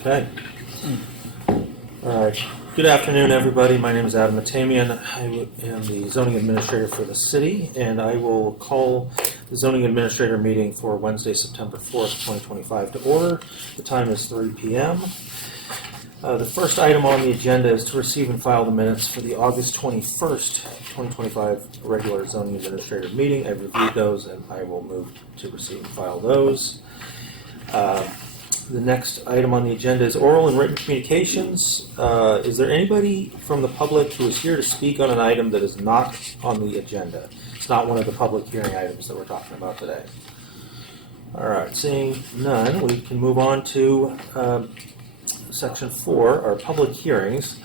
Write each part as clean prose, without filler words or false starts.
Okay. All right. Good afternoon, everybody. My name is Adam Matamian. I am the zoning administrator for the city, and I will call the zoning administrator meeting for Wednesday, September 4th, 2025 to order. The time is 3 p.m. The first item on the agenda is to receive and file the minutes for the August 21st, 2025 regular zoning administrator meeting. I've reviewed those, and I will move to receive and file those. The next item on the agenda is oral and written communications. Is there anybody from the public who is here to speak on an item that is not on the agenda? It's not one of the public hearing items that we're talking about today. All right, seeing none, we can move on to Section 4, our public hearings.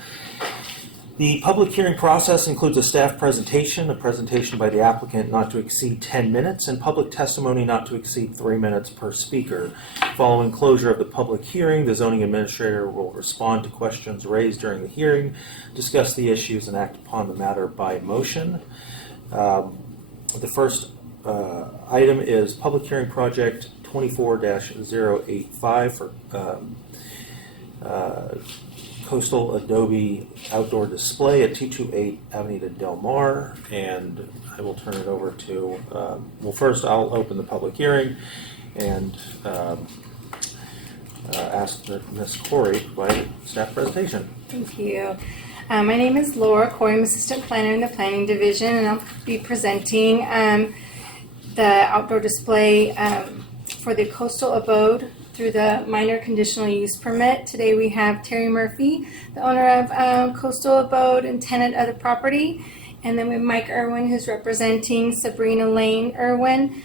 The public hearing process includes a staff presentation, a presentation by the applicant not to exceed 10 minutes, and public testimony not to exceed 3 minutes per speaker. Following closure of the public hearing, the zoning administrator will respond to questions raised during the hearing, discuss the issues, and act upon the matter by motion. The first item is public hearing project 24-085 for Coastal Adobe Outdoor Display at 228 Avenida Del Mar, and I will turn it over to, well, first I'll open the public hearing and ask Ms. Corey to provide a staff presentation. Thank you. My name is Laura Corey. I'm Assistant Planner in the Planning Division, and I'll be presenting the outdoor display for the Coastal Abode through the minor conditional use permit. Today we have Terry Murphy, the owner of Coastal Abode and tenant of the property. And then we have Mike Irwin, who's representing Sabrina Lane Irwin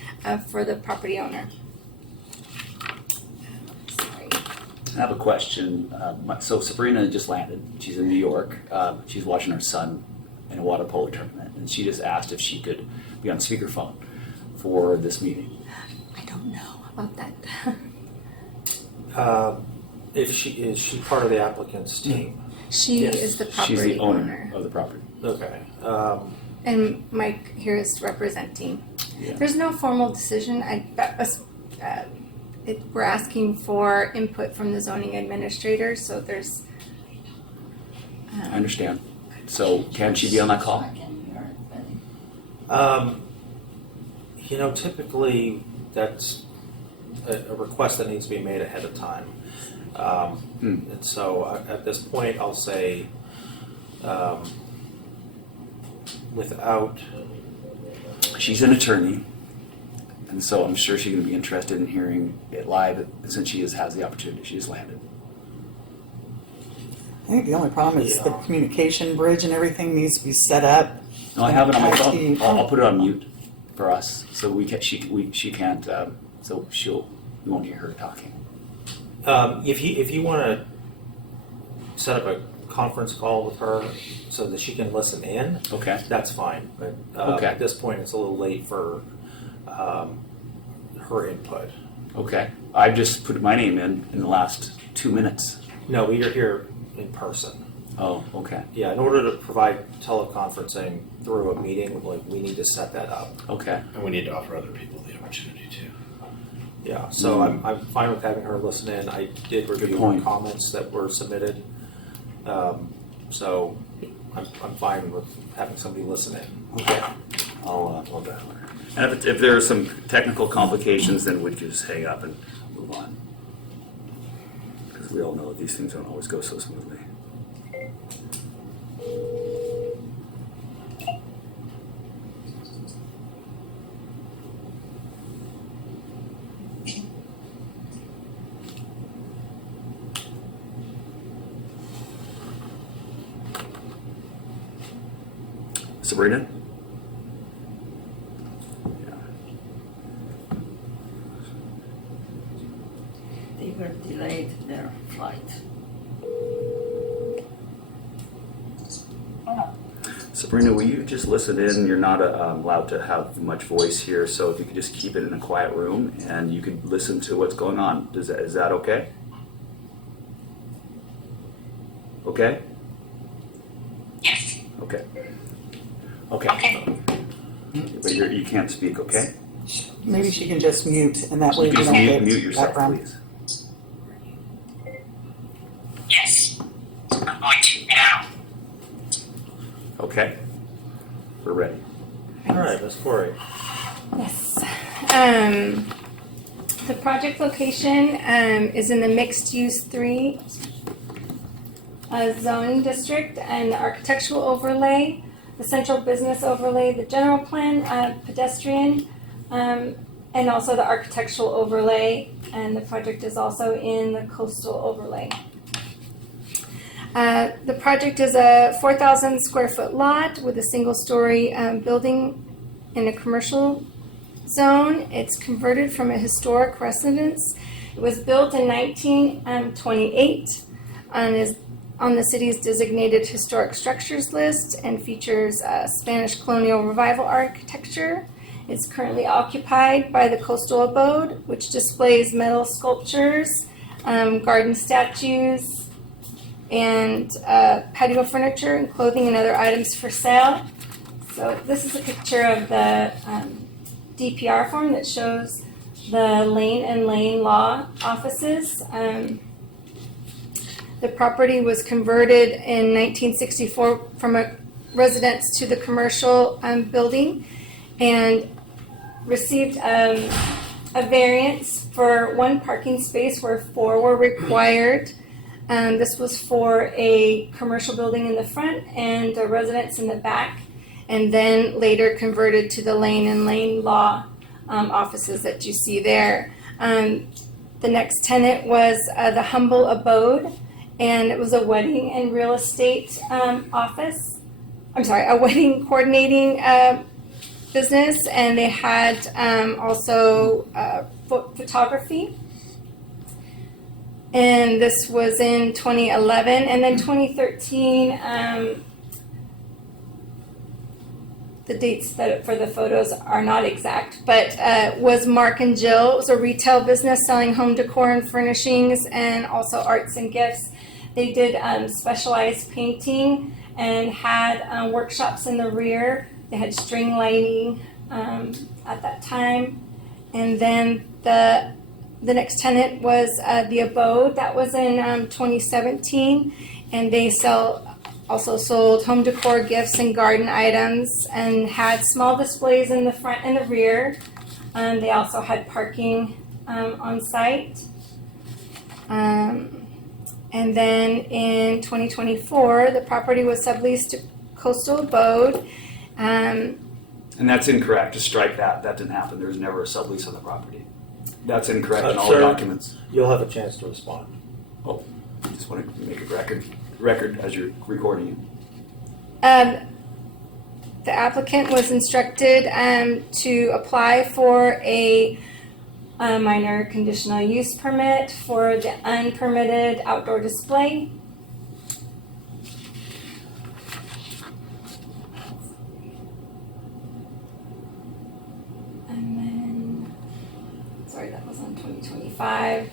for the property owner. Sorry. I have a question. So Sabrina just landed. She's in New York. She's watching her son in a water polo tournament. And she just asked if she could be on speakerphone for this meeting. I don't know about that. If she is she part of the applicant's team? She Yes. is the property She's the owner of the property. Okay. And Mike here is representing. Yeah. There's no formal decision. We're asking for input from the zoning administrator, so there's. I understand. So can she be on that call? Typically that's a request that needs to be made ahead of time. And so at this point, I'll say without. She's an attorney, and so I'm sure she's going to be interested in hearing it live since she has the opportunity. She just landed. I think the only problem is the communication bridge and everything needs to be set up. No, I have it on my IT. phone. I'll put it on mute for us, so we can. She can't. So we won't hear her talking. If you want to set up a conference call with her so that she can listen in, Okay. that's fine. But Okay. at this point, it's a little late for her input. Okay. I just put my name in the last 2 minutes. No, you're here in person. Oh, okay. Yeah, in order to provide teleconferencing through a meeting, we need to set that up. Okay. And we need to offer other people the opportunity too. Yeah, so I'm fine with having her listen in. I did review the point. comments that were submitted. So I'm fine with having somebody listen in. Okay. I'll dial her. And if there are some technical complications, then we'd just hang up and move on. Because we all know these things don't always go so smoothly. Sabrina? Yeah. They were delayed their flight. Sabrina, will you just listen in? You're not allowed to have much voice here, so if you could just keep it in a quiet room and you could listen to what's going on. Is that okay? Okay? Yes. Okay. Okay. But you can't speak, okay? Maybe she can just mute, and that way You we can don't just get mute yourself, background. please. going to now. Okay, we're ready. All right, Ms. Corey. Yes. The project location is in the mixed-use 3 zoning district, and the architectural overlay, the central business overlay, the general plan, pedestrian, and also the architectural overlay, and the project is also in the coastal overlay. The project is a 4,000 square foot lot with a single story building in a commercial zone. It's converted from a historic residence. It was built in 1928 and is on the city's designated historic structures list and features Spanish colonial revival architecture. It's currently occupied by the Coastal Abode, which displays metal sculptures, garden statues, and patio furniture and clothing and other items for sale. So this is a picture of the DPR form that shows the Lane and Lane Law offices. The property was converted in 1964 from a residence to the commercial building and received a variance for 1 parking space where 4 were required. This was for a commercial building in the front and a residence in the back, and then later converted to the Lane and Lane Law offices that you see there. The next tenant was the Humble Abode, and it was a wedding and real estate office. I'm sorry, a wedding coordinating business, and they had also photography. And this was in 2011, and then 2013. The dates for the photos are not exact, but was Mark and Jill. It was a retail business selling home decor and furnishings, and also arts and gifts. They did specialized painting and had workshops in the rear. They had string lighting at that time. And then the next tenant was the Abode. That was in 2017. And they also sold home decor, gifts, and garden items, and had small displays in the front and the rear. They also had parking on site. And then in 2024, the property was subleased to Coastal Abode. And that's incorrect. Just strike that. That didn't happen. There was never a sublease on the property. That's incorrect in all the Sir, documents. You'll have a chance to respond. Oh, just want to make a record as you're recording it. The applicant was instructed to apply for a minor conditional use permit for the unpermitted outdoor display. And then, sorry, that was on 2025.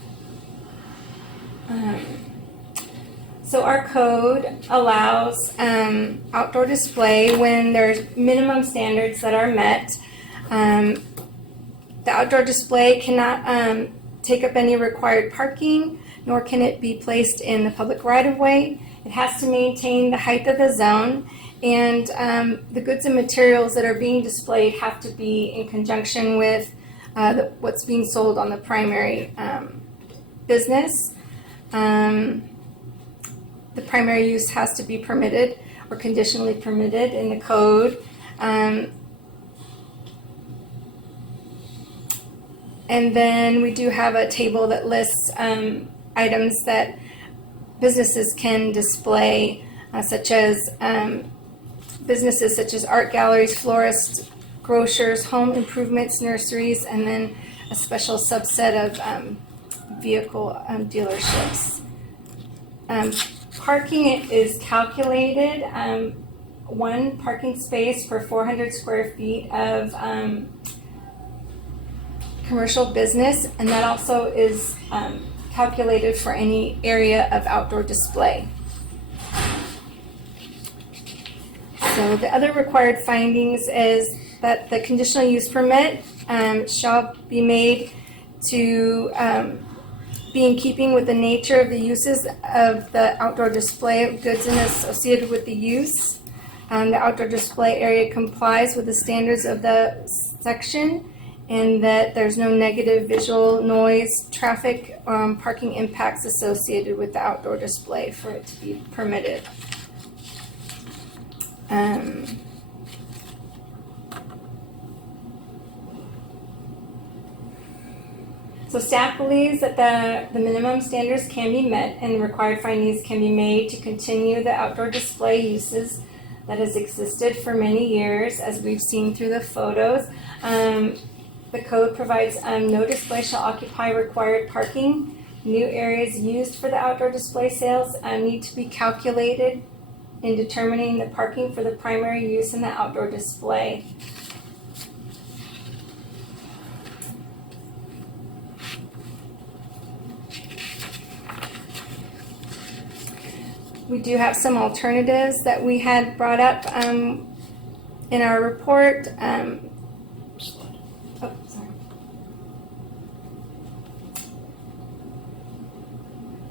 So our code allows outdoor display when there's minimum standards that are met. The outdoor display cannot take up any required parking, nor can it be placed in the public right-of-way. It has to maintain the height of the zone, and the goods and materials that are being displayed have to be in conjunction with what's being sold on the primary business. The primary use has to be permitted or conditionally permitted in the code. And then we do have a table that lists items that businesses can display, such as businesses such as art galleries, florists, grocers, home improvements, nurseries, and then a special subset of vehicle dealerships. Parking is calculated 1 parking space per 400 square feet of commercial business, and that also is calculated for any area of outdoor display. So the other required findings is that the conditional use permit shall be made to be in keeping with the nature of the uses of the outdoor display of goods and associated with the use. The outdoor display area complies with the standards of the section, and that there's no negative visual, noise, traffic, parking impacts associated with the outdoor display for it to be permitted. So staff believes that the minimum standards can be met and the required findings can be made to continue the outdoor display uses that has existed for many years, as we've seen through the photos. The code provides no display shall occupy required parking. New areas used for the outdoor display sales need to be calculated in determining the parking for the primary use in the outdoor display. We do have some alternatives that we had brought up in our report. Oh, sorry.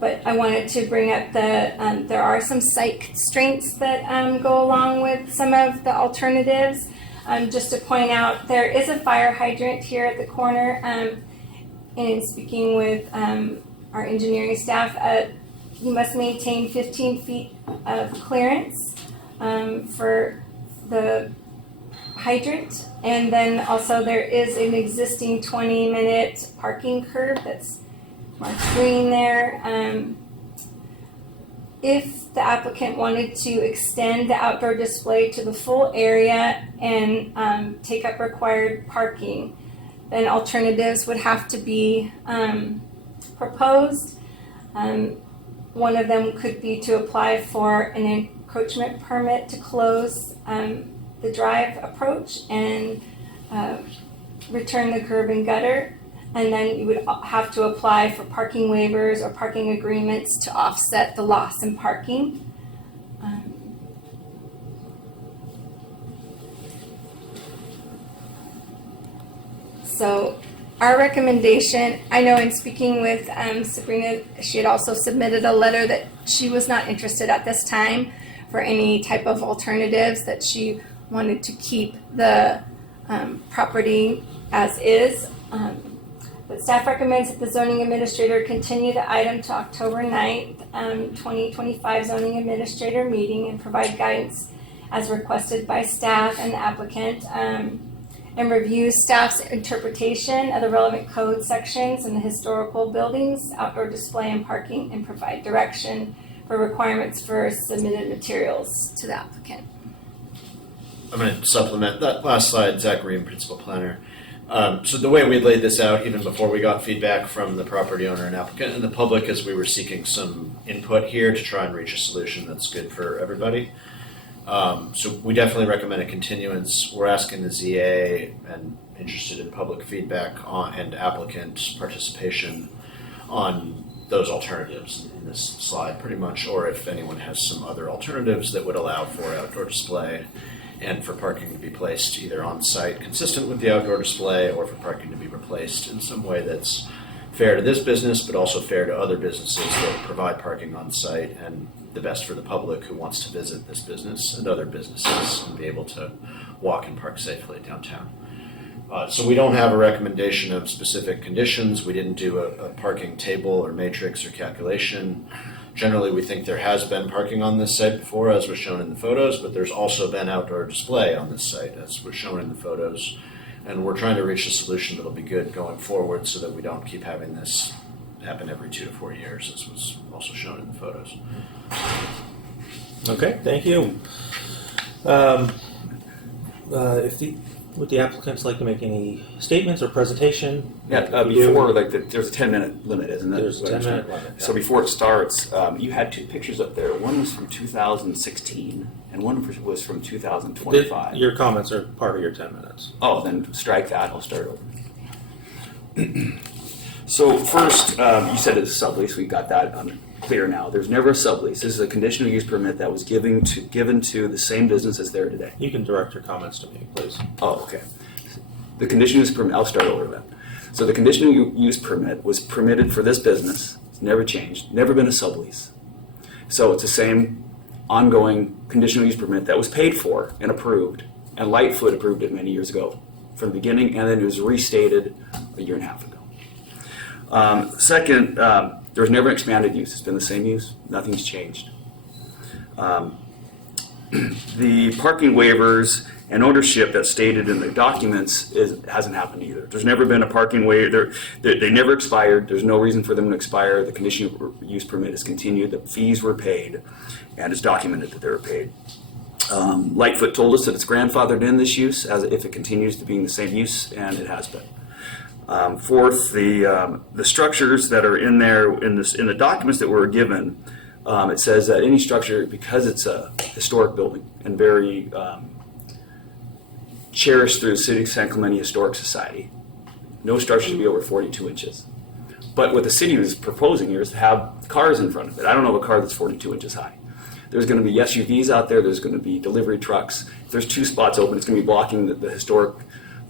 But I wanted to bring up there are some site constraints that go along with some of the alternatives. Just to point out, there is a fire hydrant here at the corner. And in speaking with our engineering staff, you must maintain 15 feet of clearance for the hydrant. And then also there is an existing 20-minute parking curb that's marked green there. If the applicant wanted to extend the outdoor display to the full area and take up required parking, then alternatives would have to be proposed. One of them could be to apply for an encroachment permit to close the drive approach and return the curb and gutter. And then you would have to apply for parking waivers or parking agreements to offset the loss in parking. So our recommendation, I know in speaking with Sabrina, she had also submitted a letter that she was not interested at this time for any type of alternatives, that she wanted to keep the property as is. But staff recommends that the zoning administrator continue the item to October 9th, 2025 zoning administrator meeting and provide guidance as requested by staff and the applicant. And review staff's interpretation of the relevant code sections in the historical buildings, outdoor display and parking, and provide direction for requirements for submitted materials to the applicant. I'm going to supplement that last slide, Zach Green, principal planner. So the way we laid this out, even before we got feedback from the property owner and applicant and the public, is we were seeking some input here to try and reach a solution that's good for everybody. So we definitely recommend a continuance. We're asking the ZA and interested in public feedback on and applicant participation on those alternatives in this slide pretty much, or if anyone has some other alternatives that would allow for outdoor display and for parking to be placed either on site consistent with the outdoor display, or for parking to be replaced in some way that's fair to this business but also fair to other businesses that provide parking on site, and the best for the public who wants to visit this business and other businesses and be able to walk and park safely downtown. So we don't have a recommendation of specific conditions. We didn't do a parking table or matrix or calculation. Generally, we think there has been parking on this site before, as was shown in the photos, but there's also been outdoor display on this site, as was shown in the photos. And we're trying to reach a solution that'll be good going forward so that we don't keep having this happen every 2 to 4 years, as was also shown in the photos. Okay, thank you. Would the applicants like to make any statements or presentation? Yeah, We do. before, there's a 10-minute limit, isn't there? There's a 10-minute limit. So before it starts, you had 2 pictures up there. One was from 2016, and one was from 2025. Your comments are part of your 10 minutes. Oh, then strike that. I'll start over. So first, you said it's a sublease. We got that clear now. There's never a sublease. This is a conditional use permit that was given to the same business as there today. You can direct your comments to me, please. Oh, okay. The conditional use permit, I'll start over then. So the conditional use permit was permitted for this business. It's never changed, never been a sublease. So it's the same ongoing conditional use permit that was paid for and approved, and Lightfoot approved it many years ago from the beginning, and then it was restated a year and a half ago. Second, there was never expanded use. It's been the same use. Nothing's changed. The parking waivers and ownership that's stated in the documents hasn't happened either. There's never been a parking waiver. They never expired. There's no reason for them to expire. The conditional use permit is continued. The fees were paid, and it's documented that they were paid. Lightfoot told us that it's grandfathered in this use as if it continues to be the same use, and it has been. Fourth, the structures that are in there in the documents that were given, it says that any structure, because it's a historic building and very cherished through the City of San Clemente Historic Society, no structure should be over 42 inches. But what the city was proposing here is to have cars in front of it. I don't know of a car that's 42 inches high. There's going to be SUVs out there. There's going to be delivery trucks. If there's 2 spots open, it's going to be blocking the historic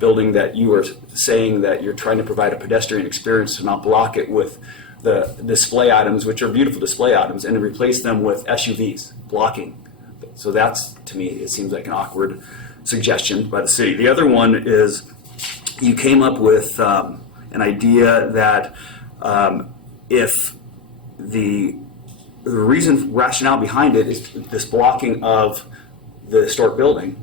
building that you are saying that you're trying to provide a pedestrian experience, to not block it with the display items, which are beautiful display items, and to replace them with SUVs, blocking. So that's, to me, it seems like an awkward suggestion by the city. The other one is you came up with an idea that if the rationale behind it is this blocking of the historic building,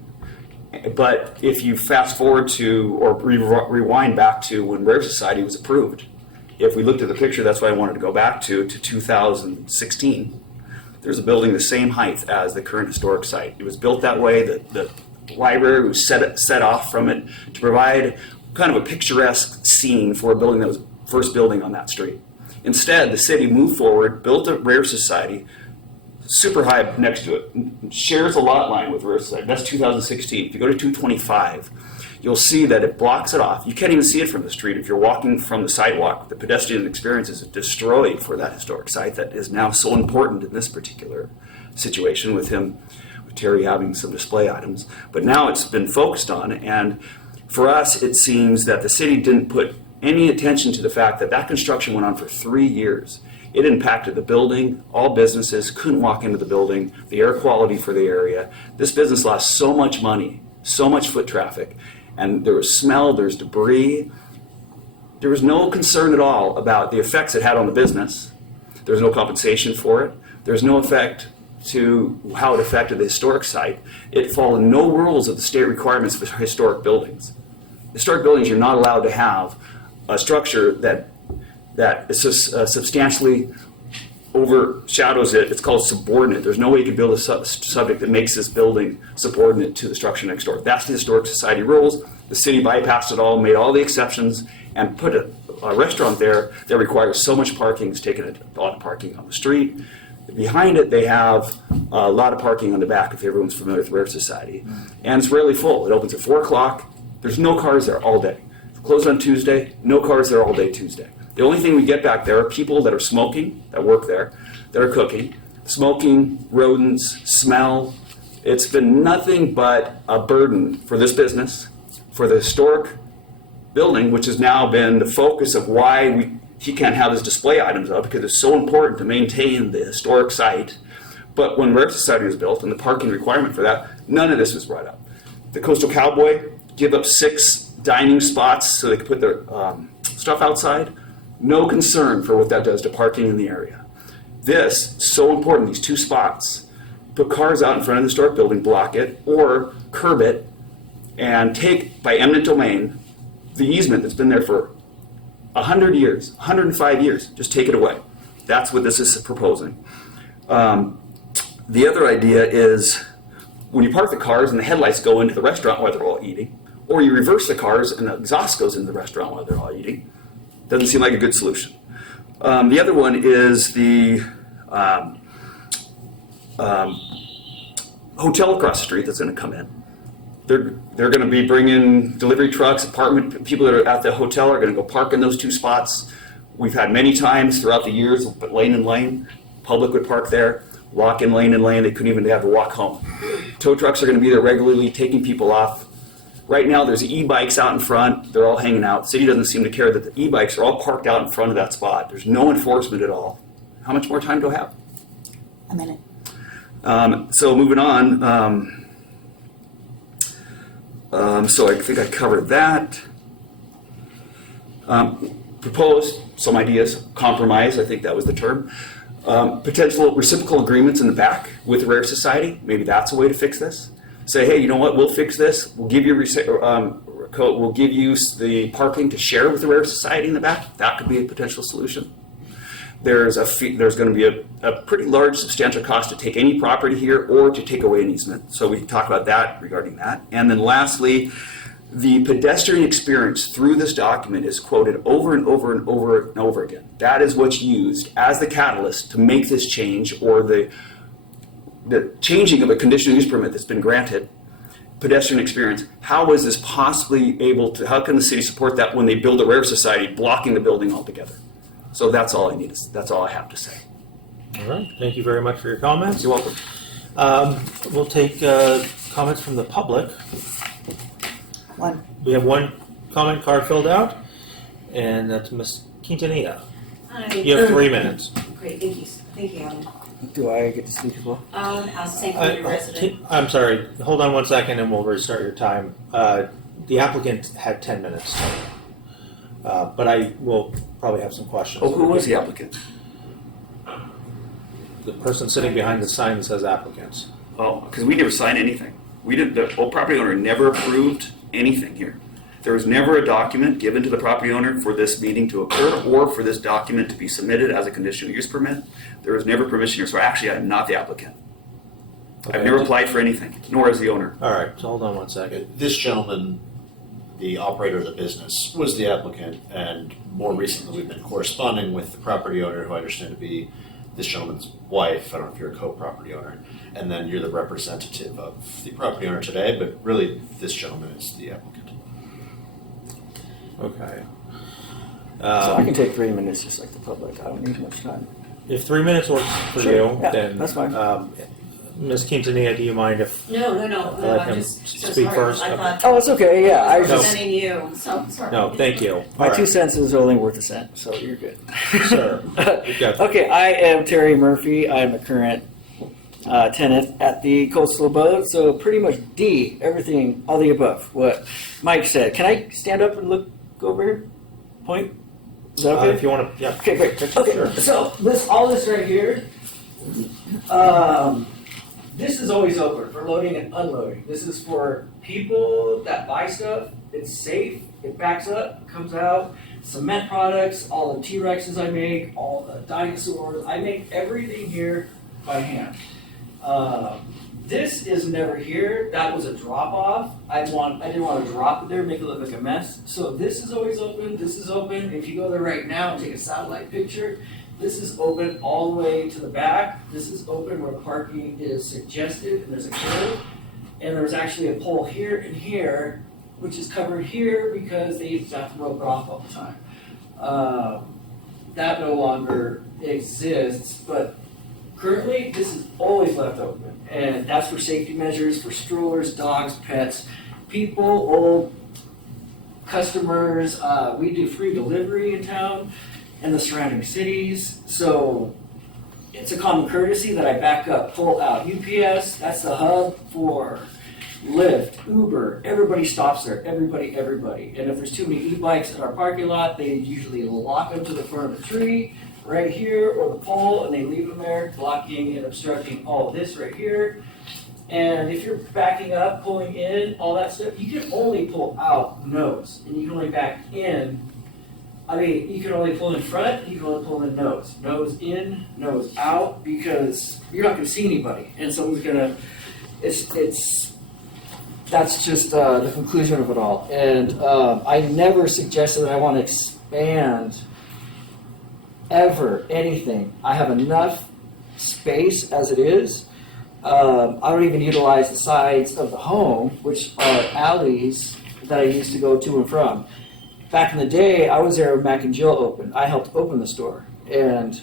but if you fast forward to or rewind back to when Rare Society was approved, if we looked at the picture, that's why I wanted to go back to 2016. There's a building the same height as the current historic site. It was built that way. The library was set off from it to provide kind of a picturesque scene for a building that was first building on that street. Instead, the city moved forward, built a Rare Society, super high next to it, shares a lot line with Rare Society. That's 2016. If you go to 225, you'll see that it blocks it off. You can't even see it from the street. If you're walking from the sidewalk, the pedestrian experience is destroyed for that historic site that is now so important in this particular situation with Terry having some display items. But now it's been focused on, and for us, it seems that the city didn't put any attention to the fact that that construction went on for 3 years. It impacted the building. All businesses couldn't walk into the building, the air quality for the area. This business lost so much money, so much foot traffic, and there was smell, there's debris. There was no concern at all about the effects it had on the business. There was no compensation for it. There's no effect to how it affected the historic site. It followed no rules of the state requirements for historic buildings. Historic buildings, you're not allowed to have a structure that substantially overshadows it. It's called subordinate. There's no way you can build a subject that makes this building subordinate to the structure next door. That's the Historic Society rules. The city bypassed it all, made all the exceptions, and put a restaurant there that requires so much parking. It's taken a lot of parking on the street. Behind it, they have a lot of parking on the back, if everyone's familiar with Rare Society. And it's rarely full. It opens at 4 o'clock. There's no cars there all day. Closed on Tuesday, no cars there all day Tuesday. The only thing we get back there are people that are smoking, that work there, that are cooking, smoking, rodents, smell. It's been nothing but a burden for this business, for the historic building, which has now been the focus of why he can't have his display items up, because it's so important to maintain the historic site. But when Rare Society was built and the parking requirement for that, none of this was brought up. The Coastal Cowboy give up 6 dining spots so they could put their stuff outside. No concern for what that does to parking in the area. This, so important, these 2 spots, put cars out in front of the historic building, block it, or curb it, and take, by eminent domain, the easement that's been there for 100 years, 105 years, just take it away. That's what this is proposing. The other idea is when you park the cars and the headlights go into the restaurant while they're all eating, or you reverse the cars and the exhaust goes into the restaurant while they're all eating, doesn't seem like a good solution. The other one is the hotel across the street that's going to come in. They're going to be bringing delivery trucks, apartment people that are at the hotel are going to go park in those 2 spots. We've had many times throughout the years, but lane and lane, public would park there, walk in lane and lane. They couldn't even have to walk home. Tow trucks are going to be there regularly, taking people off Right now, there's e-bikes out in front. They're all hanging out. The city doesn't seem to care that the e-bikes are all parked out in front of that spot. There's no enforcement at all. How much more time do I have? A minute. So moving on. So I think I covered that. Proposed some ideas, compromise, I think that was the term. Potential reciprocal agreements in the back with the Rare Society. Maybe that's a way to fix this. Say, hey, you know what? We'll fix this. We'll give you we'll give you the parking to share with the Rare Society in the back. That could be a potential solution. There's going to be a pretty large, substantial cost to take any property here or to take away an easement. So we can talk about that regarding that. And then lastly, the pedestrian experience through this document is quoted over and over and over and over again. That is what's used as the catalyst to make this change, or the changing of a conditional use permit that's been granted. Pedestrian experience. How is this possibly able to, how can the city support that when they build a Rare Society blocking the building altogether? So that's all I need. That's all I have to say. All right, thank you very much for your comments. You're welcome. We'll take comments from the public. One. We have one comment card filled out, and that's Ms. Quintanilla. Hi. You have 3 minutes. Great, thank you. Thank you, Alan. Do I get to speak as well? I'll say for your resident. I'm sorry, hold on 1 second and we'll restart your time. The applicant had 10 minutes, but I will probably have some questions. Oh, who was the applicant? The person sitting behind the sign that says applicants. Oh, because we never signed anything. We didn't. The old property owner never approved anything here. There was never a document given to the property owner for this meeting to occur or for this document to be submitted as a conditional use permit. There was never permission here, so actually I'm not the applicant. Okay. I've never applied for anything, nor is the owner. All right, so hold on 1 second. This gentleman, the operator of the business, was the applicant, and more recently we've been corresponding with the property owner, who I understand to be this gentleman's wife. I don't know if you're a co-property owner, and then you're the representative of the property owner today, but really this gentleman is the applicant. Okay. So I can take 3 minutes just like the public. I don't need much time. If 3 minutes works for Sure. you, Yeah, then that's fine. Ms. Quintanilla, do you mind if No, let I'm him just so speak sorry. first? I Okay. thought Oh, it's okay. Yeah, I I was just presenting you, so sorry. No, thank you. my All 2 right. cents is only worth a cent, so you're good. Sir, you got that. Okay, I am Terry Murphy. I am a current tenant at the Coastal Abode. So pretty much D, everything, all the above. What Mike said. Can I stand up and look over here? Point. Is that okay? If you want to, yeah. Okay, great. Okay, Sure. so all this right here, this is always open for loading and unloading. This is for people that buy stuff. It's safe. It backs up, comes out. Cement products, all the T-Rexes I make, all the dinosaurs. I make everything here by hand. This is never here. That was a drop off. I didn't want to drop it there, make it look like a mess. So this is always open. This is open. If you go there right now and take a satellite picture, this is open all the way to the back. This is open where parking is suggested, and there's a curve. And there's actually a pole here and here, which is covered here because they used to have to rope it off all the time. That no longer exists, but currently this is always left open. And that's for safety measures for strollers, dogs, pets, people, old customers. We do free delivery in town and the surrounding cities. So it's a common courtesy that I back up, pull out. UPS, that's the hub for Lyft, Uber. Everybody stops there, everybody. And if there's too many e-bikes in our parking lot, they usually lock them to the front of the tree right here or the pole, and they leave them there, blocking and obstructing all of this right here. And if you're backing up, pulling in, all that stuff, you can only pull out nose, and you can only back in. I mean, you can only pull in front, you can only pull in nose. Nose in, nose out, because you're not going to see anybody, and someone's going to, that's just the conclusion of it all. And I never suggested that I want to expand ever anything. I have enough space as it is. I don't even utilize the sides of the home, which are alleys that I used to go to and from. Back in the day, I was there when Mac and Jill opened. I helped open the store. And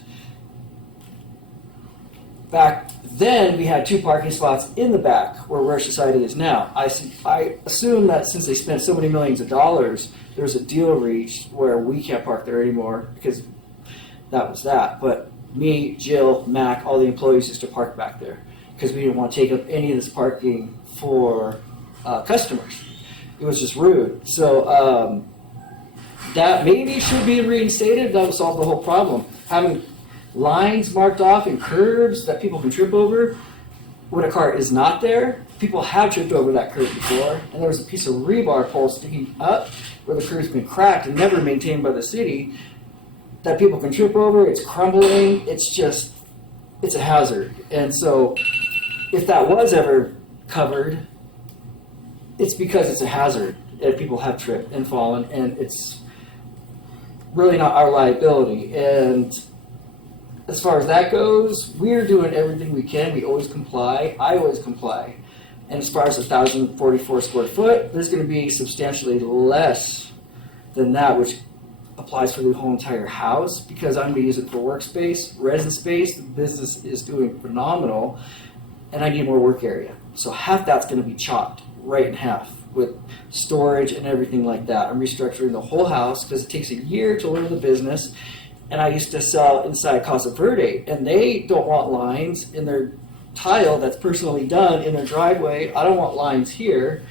back then we had 2 parking spots in the back where Rare Society is now. I assume that since they spent so many millions of dollars, there was a deal reached where we can't park there anymore because that was that. But me, Jill, Mac, all the employees used to park back there because we didn't want to take up any of this parking for customers. It was just rude. So that maybe should be reinstated. That would solve the whole problem. Having lines marked off and curbs that people can trip over when a car is not there. People have tripped over that curb before, and there was a piece of rebar pole sticking up where the curb's been cracked and never maintained by the city that people can trip over. It's crumbling. It's a hazard. And so if that was ever covered, it's because it's a hazard and people have tripped and fallen, and it's really not our liability. And as far as that goes, we're doing everything we can. We always comply. I always comply. And as far as 1,044 square foot, there's going to be substantially less than that, which applies for the whole entire house because I'm going to use it for workspace, residence space. The business is doing phenomenal, and I need more work area. So half that's going to be chopped right in half with storage and everything like that. I'm restructuring the whole house because it takes a year to learn the business. And I used to sell inside Casa Verde, and they don't want lines in their tile that's personally done in their driveway. I don't want lines here.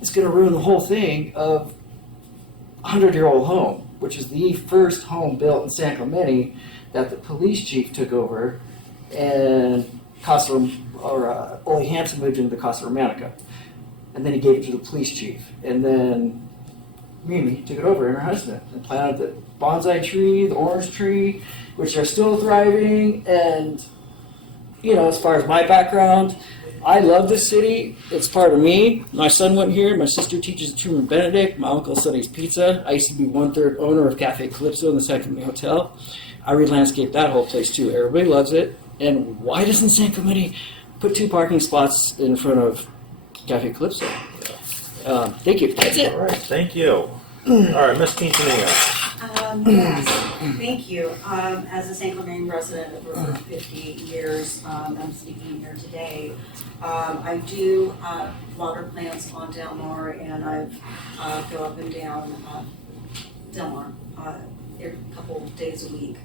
It's going to ruin the whole thing of a 100-year-old home, which is the first home built in San Clemente that the police chief took over, and Ole Hansen moved into the Casa Romanica. And then he gave it to the police chief. And then Mimi took it over, and her husband, and planted the bonsai tree, the orange tree, which are still thriving. And, you know, as far as my background, I love this city. It's part of me. My son went here. My sister teaches at Truman Benedict. My uncle studies pizza. I used to be 1/3 owner of Cafe Calypso in the San Clemente Hotel. I re-landscaped that whole place too. Everybody loves it. And why doesn't San Clemente put 2 parking spots in front of Cafe Calypso? Thank you. That's it. All right, thank you. All right, Ms. Quintanilla. Yes, thank you. As a San Clemente resident of over 50 years, I'm speaking here today. I do water plants on Del Mar, and I've go up and down Del Mar a couple of days a week.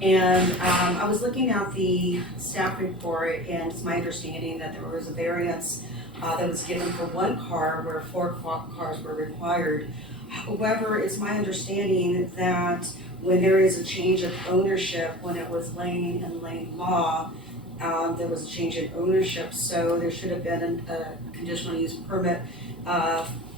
And I was looking at the staff report, and it's my understanding that there was a variance that was given for 1 car where 4 cars were required. However, it's my understanding that when there is a change of ownership, when it was Lane and Lane Law, there was a change in ownership, so there should have been a conditional use permit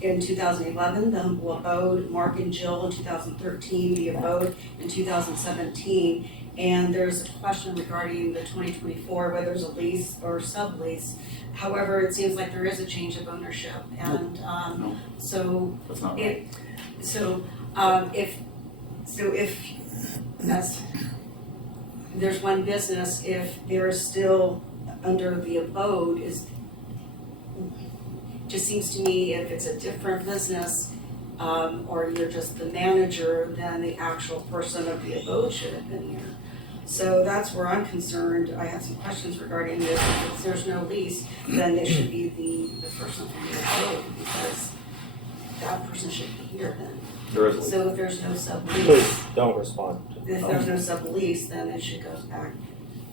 in 2011, the abode, Mark and Jill in 2013, the abode in 2017, and there's a question regarding the 2024, whether it's a lease or sublease. However, it seems like there is a change of ownership, and No. so That's not it, right. if that's, there's one business, if they're still under the abode, just seems to me if it's a different business, or you're just the manager, then the actual person of the abode should have been here. So that's where I'm concerned. I have some questions regarding this. If there's no lease, then it should be the person from the abode, because that person should be here then. There is a lease. So if there's no sublease, Please don't respond. if there's no sublease, then it should go back,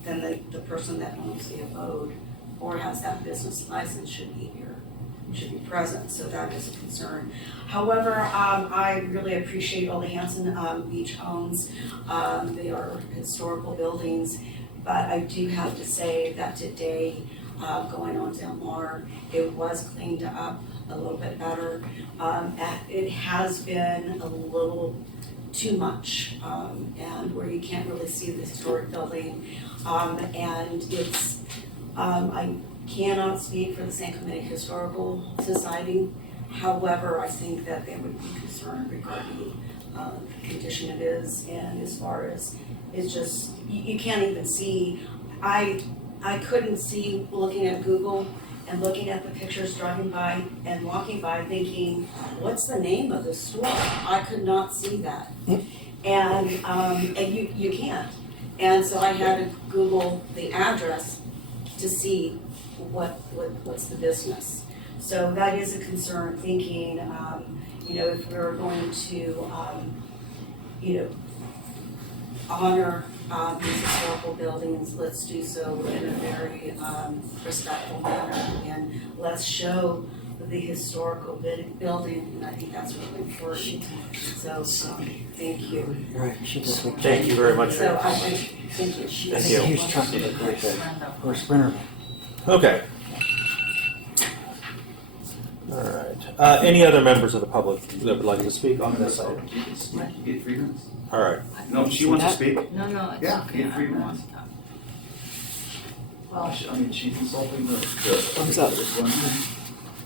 then the person that owns the abode or has that business license should be here, should be present, so that is a concern. However, I really appreciate Ole Hansen Beach Homes. They are historical buildings, but I do have to say that today, going on Del Mar, it was cleaned up a little bit better. It has been a little too much, and where you can't really see the historic building. And it's, I cannot speak for the San Clemente Historical Society. However, I think that they would be concerned regarding the condition it is, and as far as, it's just, you can't even see. I couldn't see looking at Google and looking at the pictures, driving by and walking by thinking, what's the name of the store? I could not see that. And you can't. And so I had to Google the address to see what's the business. So that is a concern, thinking, if we're going to, honor these historical buildings, let's do so in a very respectful manner, and let's show the historical building, and I think that's really important. So, thank you. Right, she just looked. Thank you very much for So your I comments. think that she. Thank you. Huge chunk of it right there. Or Sprinter. Okay. All right. Any other members of the public that would like to speak on this item? You get 3 minutes. All right. No, she wants to speak. No, it's Yeah, okay. you have 3 I don't want minutes. to talk. Well, I mean, she's insulting the. Thumbs up.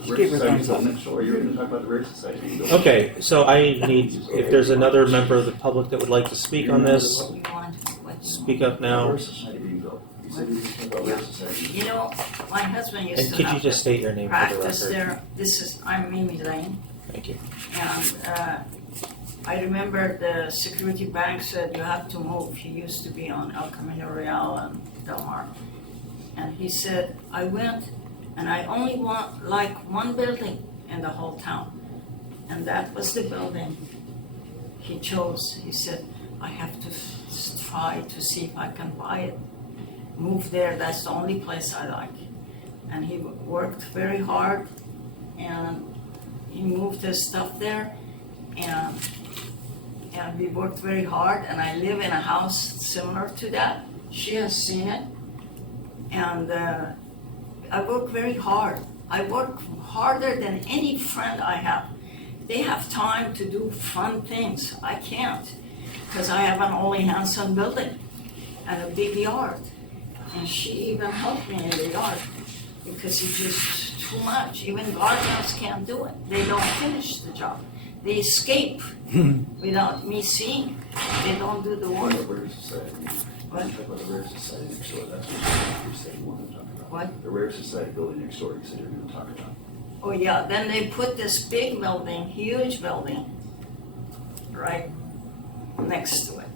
We're Give her thumbs up. next door. You're going to talk about the Rare Society. Okay, so I need, if there's another member of the public that would like to speak on this, You want what you speak up now. Rare Society being built. You said you were talking about Rare Society. want. You know, my husband used And to could you have just to state your name for the practice record? there. I'm Mimi Lane, Thank you. and I remember the security bank said you have to move. He used to be on El Camino Real and Del Mar. And he said, I went and I only want like one building in the whole town. And that was the building he chose. He said, I have to try to see if I can buy it. Move there, that's the only place I like. And he worked very hard and he moved his stuff there, and we worked very hard, and I live in a house similar to that. She has seen it, and I work very hard. I work harder than any friend I have. They have time to do fun things. I can't, because I have an Ole Hansen building and a big yard. And she even helped me in the yard because it's just too much. Even gardeners can't do it. They don't finish the job. They escape without me seeing. They don't do the work. The Rare Society. What? Talk about the Rare Society next door. That's what you're saying you want to talk about. What? The Rare Society building next door. You said you were going to talk about. Oh yeah, then they put this big building, huge building, right next to it.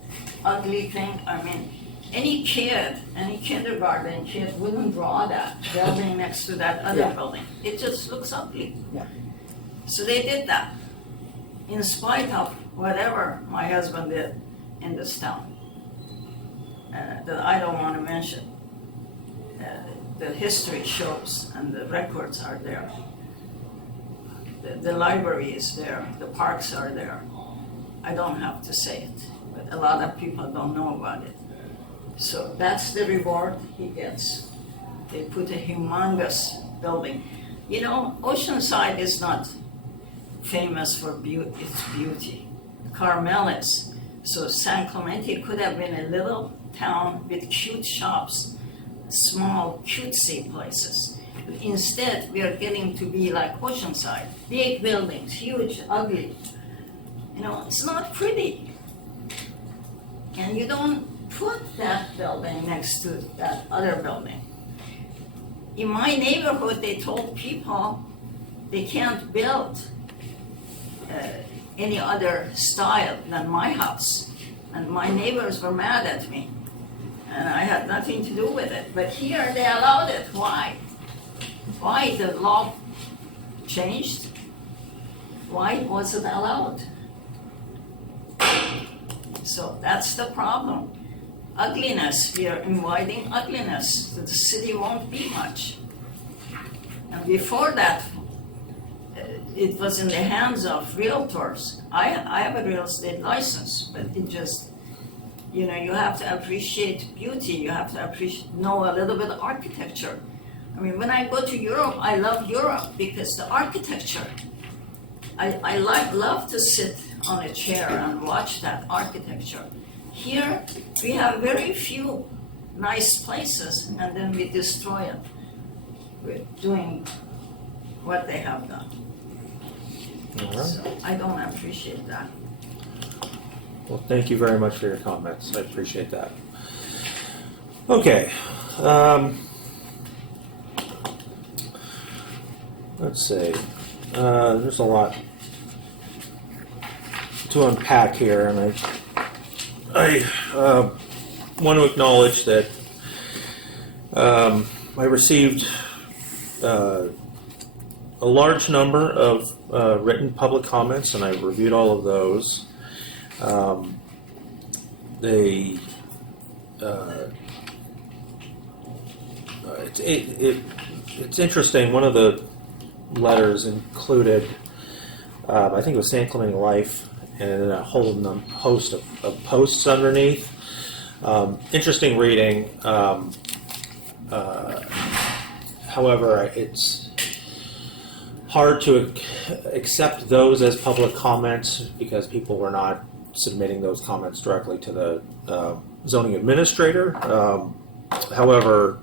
Ugly thing, I mean, any kid, any kindergarten kid wouldn't draw that building next to that other Yeah. building. It just looks ugly. Yeah. So they did that, in spite of whatever my husband did in this town, that I don't want to mention. The history shows and the records are there. The library is there, the parks are there. I don't have to say it, but a lot of people don't know about it. So that's the reward he gets. They put a humongous building. You know, Oceanside is not famous for its beauty. Carmel is. So San Clemente could have been a little town with cute shops, small cutesy places. But instead, we are getting to be like Oceanside. Big buildings, huge, ugly. You know, it's not pretty. And you don't put that building next to that other building. In my neighborhood, they told people they can't build any other style than my house. And my neighbors were mad at me. And I had nothing to do with it. But here they allowed it. Why? Why the law changed? Why was it allowed? So that's the problem. Ugliness, we are inviting ugliness. The city won't be much. And before that, it was in the hands of realtors. I have a real estate license, but it just, you know, you have to appreciate beauty. You have to know a little bit of architecture. I mean, when I go to Europe, I love Europe because the architecture. I love to sit on a chair and watch that architecture. Here, we have very few nice places, and then we destroy it with doing what they have done. All right. So I don't appreciate that. Well, thank you very much for your comments. I appreciate that. Okay. Let's see. There's a lot to unpack here, and I want to acknowledge that I received a large number of written public comments, and I reviewed all of those. It's interesting. One of the letters included, I think it was San Clemente Life, and then a whole host of posts underneath. Interesting reading. However, it's hard to accept those as public comments because people were not submitting those comments directly to the zoning administrator. However,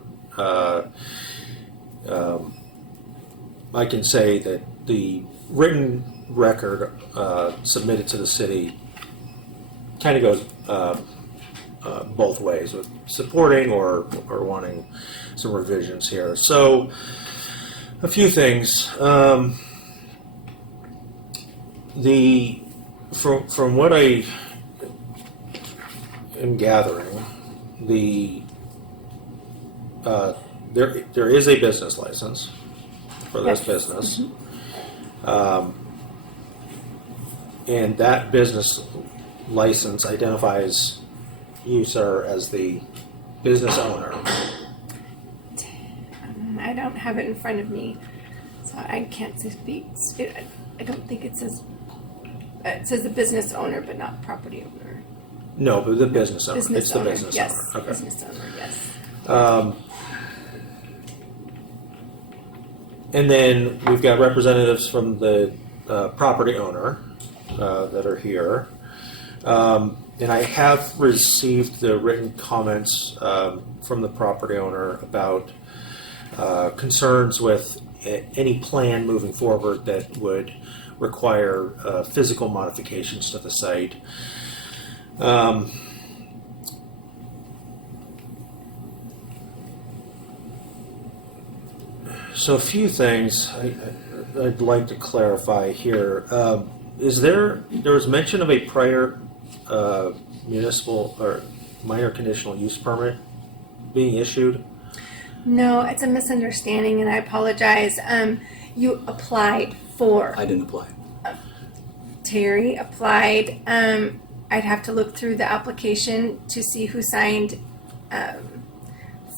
I can say that the written record submitted to the city kind of goes both ways, with supporting or wanting some revisions here. So, a few things. From what I am gathering, there is a business license for this business, and that business license identifies you, sir, as the business owner. I don't have it in front of me, so I can't speak. I don't think it says the business owner, but not property owner. No, but the business owner. Business It's the owner, business yes. owner. Okay. Business owner, yes. And then we've got representatives from the property owner that are here. And I have received the written comments from the property owner about concerns with any plan moving forward that would require physical modifications to the site. So a few things I'd like to clarify here. There was mention of a prior municipal or minor conditional use permit being issued? No, it's a misunderstanding, and I apologize. You applied for. I didn't apply. Terry applied. I'd have to look through the application to see who signed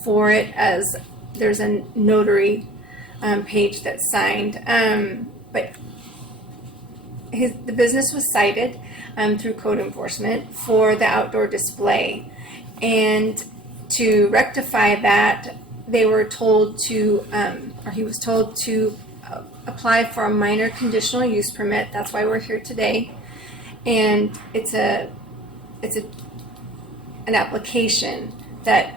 for it, as there's a notary page that's signed. But the business was cited through code enforcement for the outdoor display. And to rectify that, they were told to, or he was told to apply for a minor conditional use permit. That's why we're here today. And it's an application that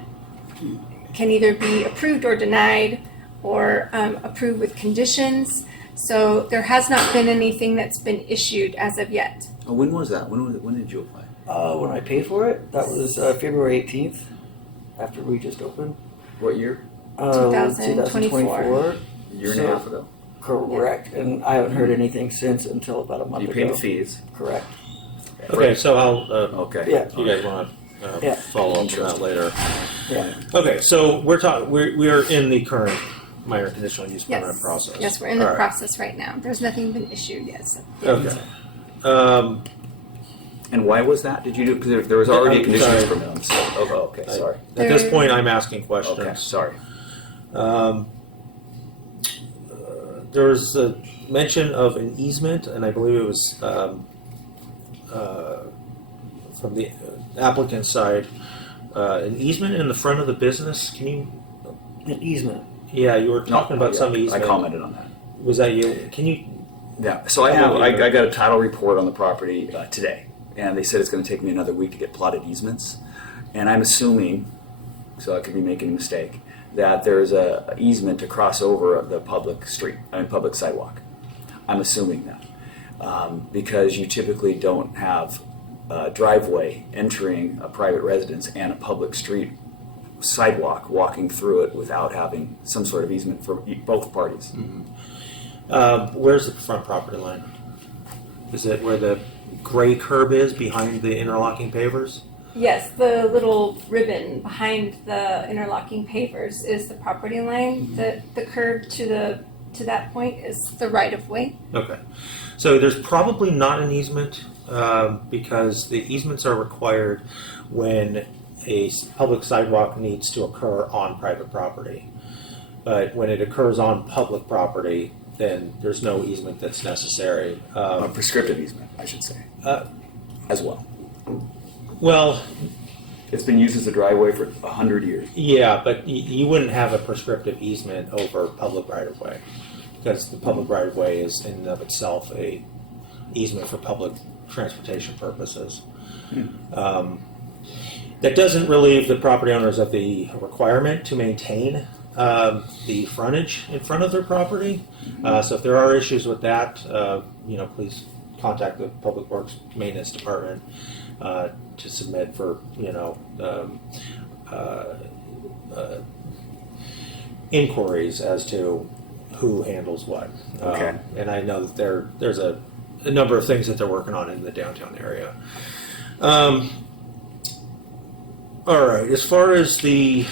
can either be approved or denied, or approved with conditions. So there has not been anything that's been issued as of yet. Oh, when was that? When did you apply? When I paid for it, that was February 18th, after we just opened. What year? 2024. A year and a half ago. Correct, and I haven't heard anything since until about a month You ago. paid the fees. Correct. Okay, so I'll. Okay. Yeah. You guys want to Yeah. follow up on that later? Yeah. Okay, so we are in the current minor conditional use permit Yes. process. Yes, we're in the All right. process right now. There's nothing been issued yet. So. Okay. And why was that? Did you do? Because there was already a I'm conditional use sorry. permit on the site. Oh, okay. Sorry. At this point, I'm asking questions. Okay. Sorry. There was a mention of an easement, and I believe it was from the applicant's side. An easement in the front of the business. Can you? An easement. Yeah, you were talking about some easement. I commented on that. Was that you? Can you? Yeah. So I got a title report on the property today, and they said it's going to take me another week to get plotted easements, and I'm assuming, so I could be making a mistake, that there's a easement to cross over the public street, public sidewalk. I'm assuming that because you typically don't have a driveway entering a private residence and a public street sidewalk walking through it without having some sort of easement for both parties. Where's the front property line? Is it where the gray curb is behind the interlocking pavers? Yes, the little ribbon behind the interlocking pavers is the property line. The curve to that point is the right of way. Okay. So there's probably not an easement because the easements are required when a public sidewalk needs to occur on private property. But when it occurs on public property, then there's no easement that's necessary. A prescriptive easement, I should say, as well. Well, It's been used as a driveway for 100 years. yeah, but you wouldn't have a prescriptive easement over public right-of-way because the public right-of-way is in and of itself a easement for public transportation purposes. That doesn't relieve the property owners of the requirement to maintain the frontage in front of their property. So if there are issues with that, please contact the Public Works Maintenance Department to submit for, inquiries as to who handles what. Okay. And I know that there's a number of things that they're working on in the downtown area. All right, as far as the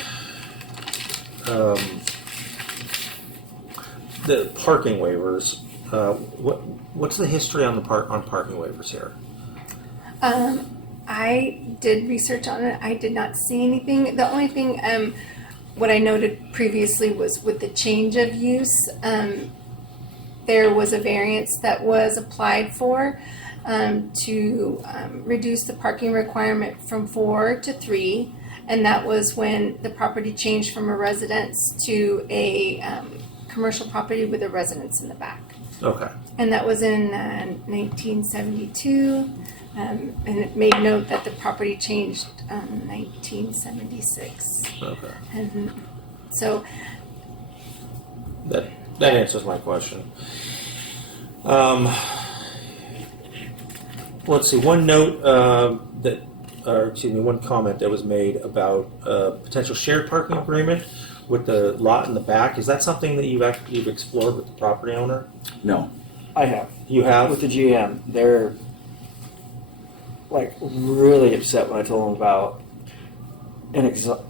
parking waivers, what's the history on parking waivers here? I did research on it. I did not see anything. The only thing, what I noted previously was with the change of use, there was a variance that was applied for to reduce the parking requirement from 4 to 3, and that was when the property changed from a residence to a commercial property with a residence in the back. Okay. And that was in 1972, and it made note that the property changed 1976. Okay. And so That answers my question. Let's see. One note one comment that was made about a potential shared parking agreement with the lot in the back. Is that something that you've explored with the property owner? No. I have. You have? With the GM, they're like really upset when I told them about an exhaust.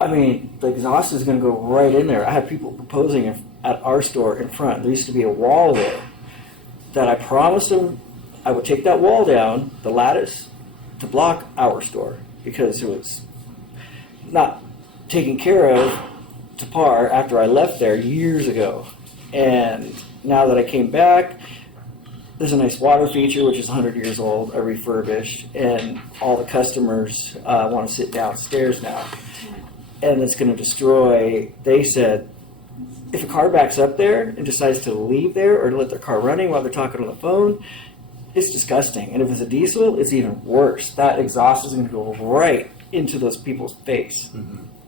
I mean, the exhaust is going to go right in there. I had people proposing at our store in front. There used to be a wall there that I promised them I would take that wall down, the lattice, to block our store because it was not taken care of to par after I left there years ago. And now that I came back, there's a nice water feature, which is 100 years old. I refurbished, and all the customers want to sit downstairs now. And it's going to destroy, they said, if a car backs up there and decides to leave there or to let their car running while they're talking on the phone, it's disgusting. And if it's a diesel, it's even worse. That exhaust is going to go right into those people's face,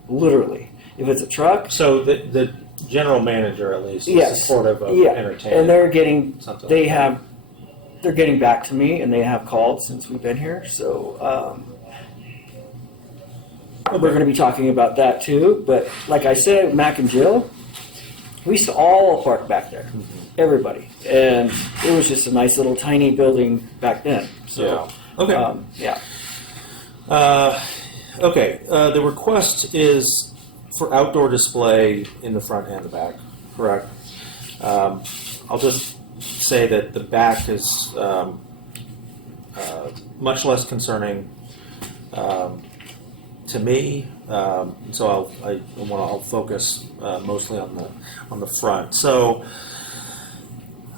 literally. If it's a truck, So the general manager, at least, is yes, supportive of yeah, entertaining. and they're getting something they like that. have they're getting back to me, and they have called since we've been here. So we're going to be talking about that too. But like I said, Mac and Jill, we used to all park back there, everybody, and it was just a nice little tiny building back then. So Okay. yeah. Okay. The request is for outdoor display in the front and the back, correct? I'll just say that the back is much less concerning to me, so I'll focus mostly on the front. So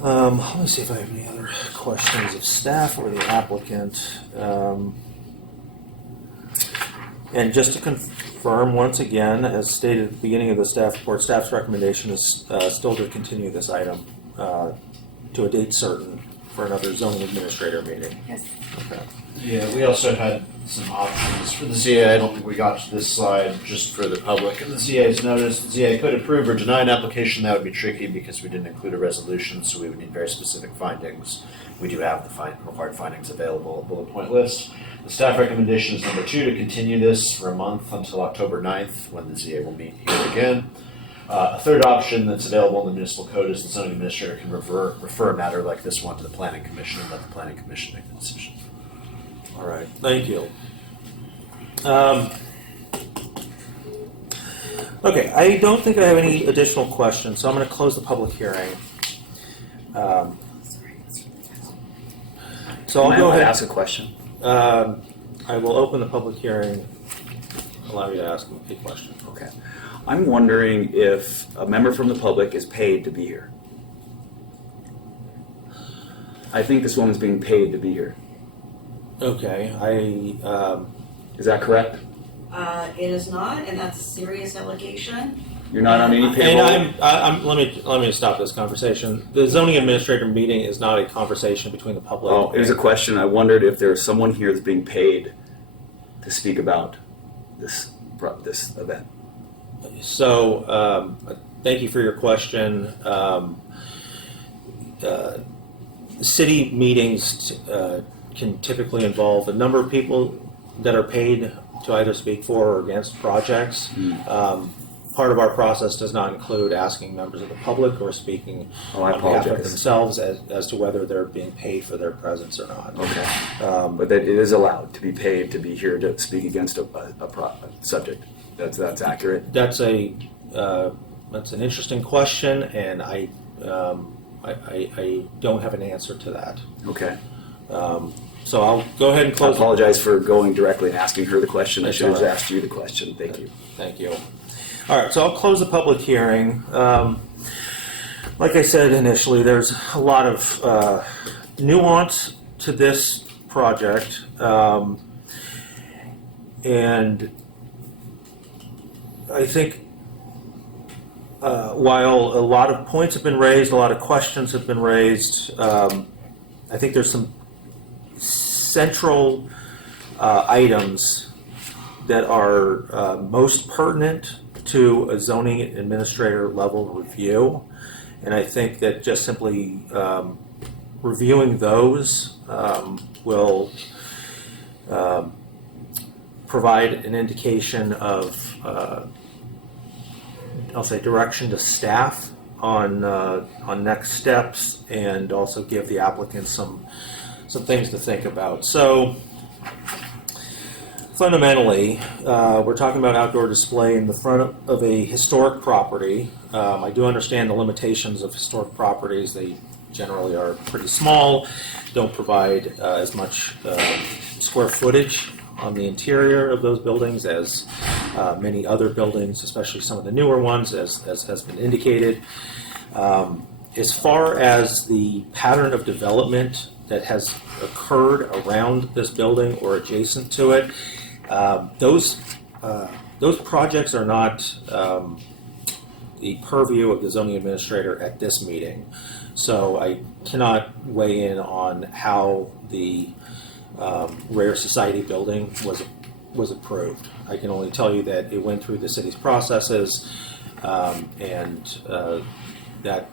let me see if I have any other questions of staff or the applicant. And just to confirm once again, as stated at the beginning of the staff report, staff's recommendation is still to continue this item to a date certain for another zoning administrator meeting. yes. Okay. Yeah, we also had some options for the ZA. I don't think we got to this slide just for the public. And the ZA's notice, the ZA could approve or deny an application. That would be tricky because we didn't include a resolution, so we would need very specific findings. We do have the required findings available, a bullet point list. The staff recommendation is number 2, to continue this for a month until October 9th, when the ZA will meet here again. A third option that's available in the municipal code is the zoning administrator can refer a matter like this one to the planning commission and let the planning commission make the decision. All right. Thank you. Okay, I don't think I have any additional questions, so I'm going to close the public hearing. So I'll Am I go allowed to ahead. ask a question? I will open the public hearing, allow you to ask a question. Okay. I'm wondering if a member from the public is paid to be here. I think this woman's being paid to be here. Okay, Is that correct? It is not, and that's a serious allegation. You're not on any and payroll? let me stop this conversation. The zoning administrator meeting is not a conversation between the public. Oh, it was a question. I wondered if there's someone here that's being paid to speak about this event. So, thank you for your question. City meetings can typically involve a number of people that are paid to either speak for or against projects. Part of our process does not include asking members of the public or speaking Oh, I on behalf of apologize. themselves as to whether they're being paid for their presence or not. Okay. But that it is allowed to be paid to be here to speak against a subject. That's accurate. That's an interesting question, and I don't have an answer to that. Okay. So I'll go ahead and I close. apologize for going directly and asking her the question. I That's should have all right. asked you the question. Thank you. Thank you. All right, so I'll close the public hearing. Like I said initially, there's a lot of nuance to this project, and I think while a lot of points have been raised, a lot of questions have been raised, I think there's some central items that are most pertinent to a zoning administrator level review. And I think that just simply reviewing those will provide an indication of, I'll say, direction to staff on next steps, and also give the applicant some things to think about. So fundamentally, we're talking about outdoor display in the front of a historic property. I do understand the limitations of historic properties. They generally are pretty small, don't provide as much square footage on the interior of those buildings as many other buildings, especially some of the newer ones, as has been indicated. As far as the pattern of development that has occurred around this building or adjacent to it, those projects are not the purview of the zoning administrator at this meeting. So I cannot weigh in on how the Rare Society building was approved. I can only tell you that it went through the city's processes, and that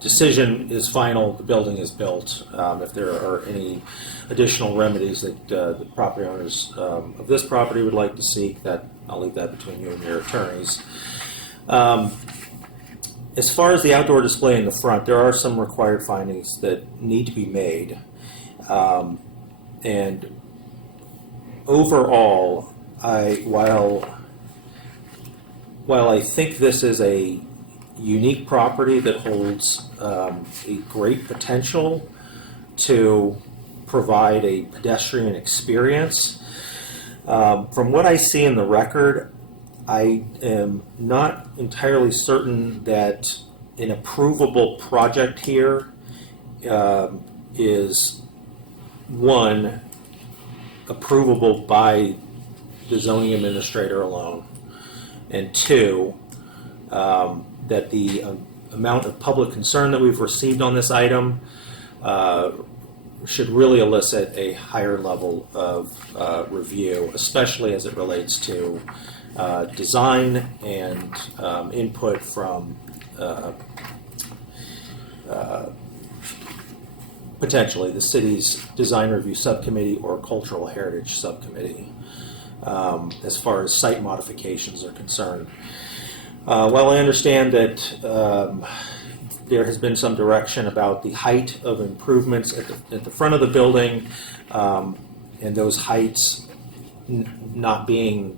decision is final. The building is built. If there are any additional remedies that the property owners of this property would like to seek, that I'll leave that between you and your attorneys. As far as the outdoor display in the front, there are some required findings that need to be made. And overall, while I think this is a unique property that holds a great potential to provide a pedestrian experience, from what I see in the record, I am not entirely certain that an approvable project here is, one, approvable by the zoning administrator alone, and two, that the amount of public concern that we've received on this item should really elicit a higher level of review, especially as it relates to design and input from potentially the city's design review subcommittee or cultural heritage subcommittee, as far as site modifications are concerned. While I understand that there has been some direction about the height of improvements at the front of the building, and those heights not being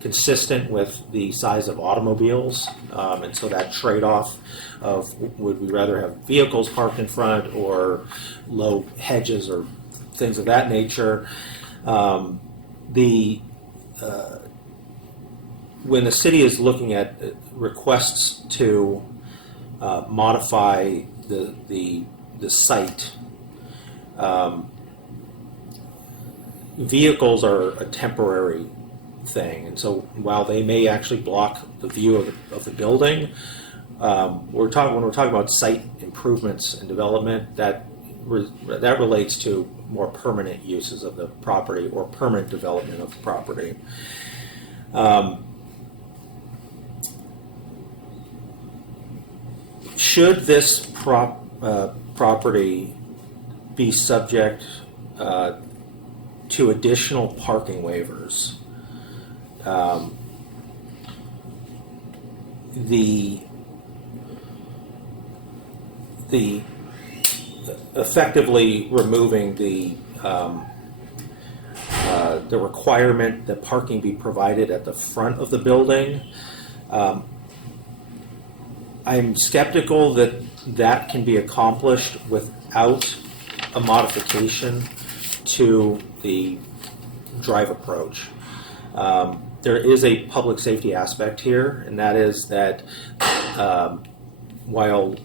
consistent with the size of automobiles, and so that trade-off of would we rather have vehicles parked in front or low hedges or things of that nature. When the city is looking at requests to modify the site, vehicles are a temporary thing, and so while they may actually block the view of the building, when we're talking about site improvements and development, that relates to more permanent uses of the property or permanent development of the property. Should this property be subject to additional parking waivers, the effectively removing the requirement that parking be provided at the front of the building, I'm skeptical that can be accomplished without a modification to the drive approach. There is a public safety aspect here, and that is that while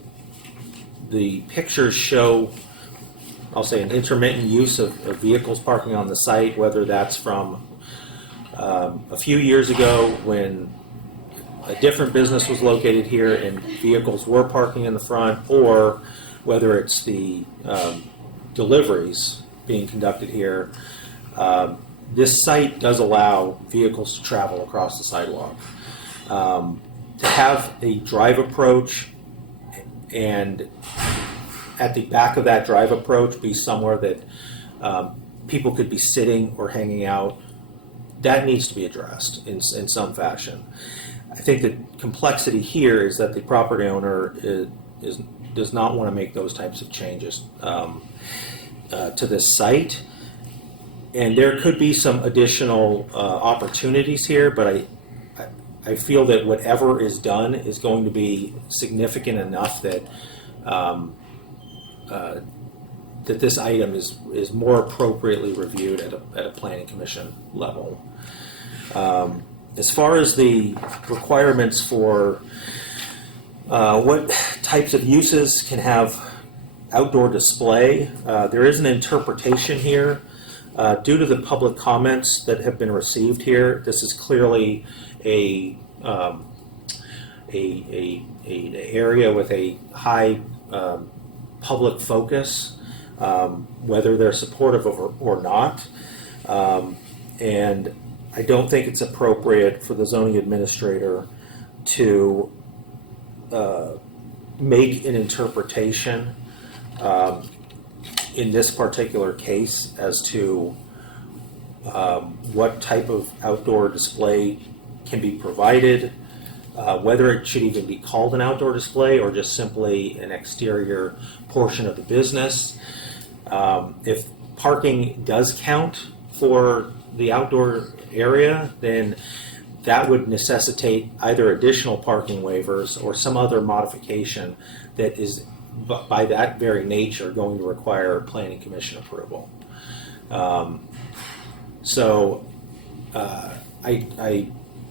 the pictures show, I'll say, an intermittent use of vehicles parking on the site, whether that's from a few years ago when a different business was located here and vehicles were parking in the front, or whether it's the deliveries being conducted here, this site does allow vehicles to travel across the sidewalk. To have a drive approach and at the back of that drive approach be somewhere that people could be sitting or hanging out, that needs to be addressed in some fashion. I think the complexity here is that the property owner does not want to make those types of changes to this site. And there could be some additional opportunities here, but I feel that whatever is done is going to be significant enough that that this item is more appropriately reviewed at a planning commission level. As far as the requirements for what types of uses can have outdoor display, there is an interpretation here. Due to the public comments that have been received here, this is clearly an area with a high public focus, whether they're supportive of or not. And I don't think it's appropriate for the zoning administrator to make an interpretation in this particular case as to what type of outdoor display can be provided, whether it should even be called an outdoor display or just simply an exterior portion of the business. If parking does count for the outdoor area, then that would necessitate either additional parking waivers or some other modification that is by that very nature going to require planning commission approval. I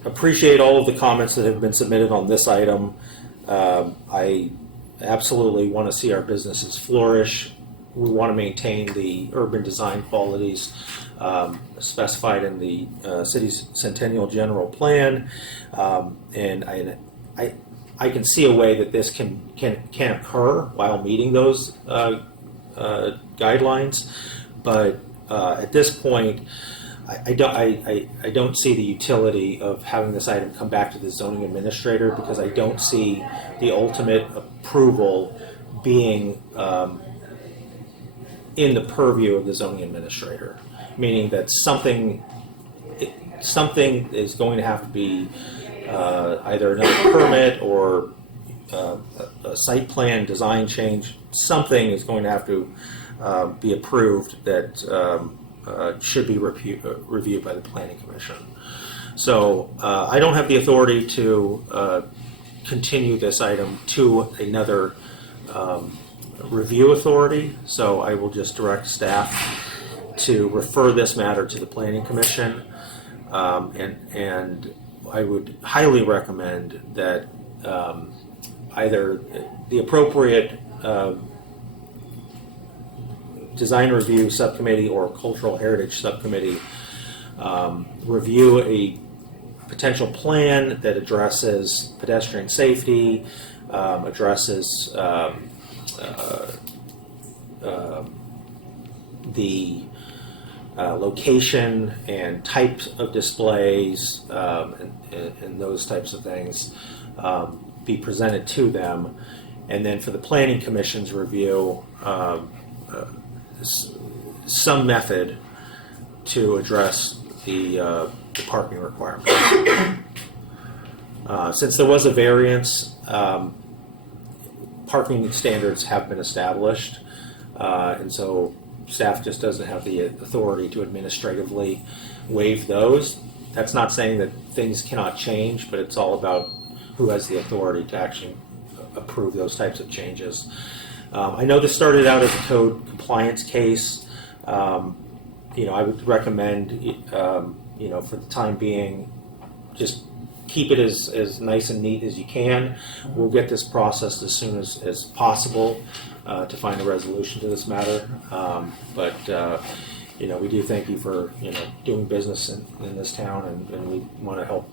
appreciate all of the comments that have been submitted on this item. I absolutely want to see our businesses flourish. We want to maintain the urban design qualities specified in the city's Centennial General Plan, and I can see a way that this can occur while meeting those guidelines, but at this point, I don't see the utility of having this item come back to the zoning administrator, because I don't see the ultimate approval being in the purview of the zoning administrator, meaning that something is going to have to be either another permit or a site plan design change. Something is going to have to be approved that should be reviewed by the Planning Commission. So I don't have the authority to continue this item to another review authority, so I will just direct staff to refer this matter to the Planning Commission, and I would highly recommend that either the appropriate design review subcommittee or cultural heritage subcommittee review a potential plan that addresses pedestrian safety, addresses the location and types of displays and those types of things be presented to them. And then for the Planning Commission's review, some method to address the parking requirement. Since there was a variance, parking standards have been established, and so staff just doesn't have the authority to administratively waive those. That's not saying that things cannot change, but it's all about who has the authority to actually approve those types of changes. I know this started out as a code compliance case. I would recommend, for the time being, just keep it as nice and neat as you can. We'll get this processed as soon as possible to find a resolution to this matter. But we do thank you for doing business in this town, and we want to help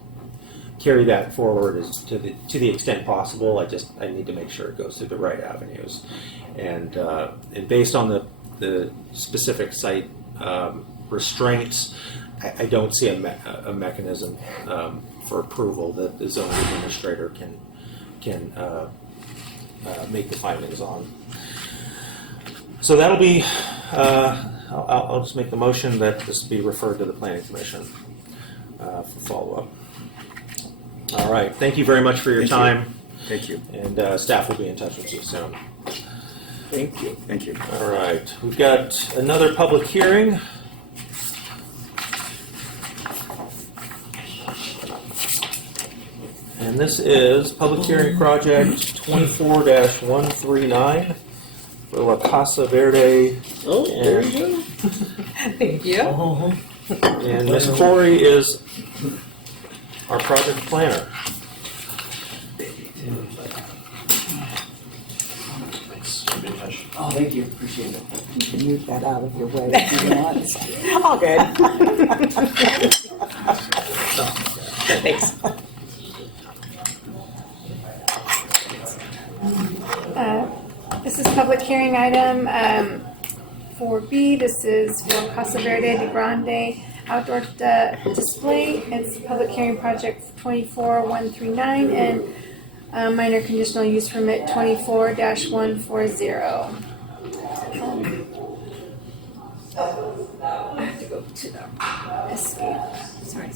carry that forward to the extent possible. I need to make sure it goes through the right avenues, and based on the specific site restraints, I don't see a mechanism for approval that the zoning administrator can make the findings on. So that'll be. I'll just make the motion that this be referred to the Planning Commission for follow-up. All right. Thank you very much for your time. Thank you. And staff will be in touch with you soon. Thank you. Thank you. All right. We've got another public hearing. And this is public hearing project 24-139 for La Casa Verde. Oh, there you go. Thank you. And Ms. Corey is our project planner. Oh, thank you. Appreciate it. You can move that out of your way if you want. All good. Thanks. This is public hearing item 4B. This is for Casa Verde de Grande outdoor display. It's public hearing project 24-139 and minor conditional use permit 24-140. I have to go to the escape. Sorry.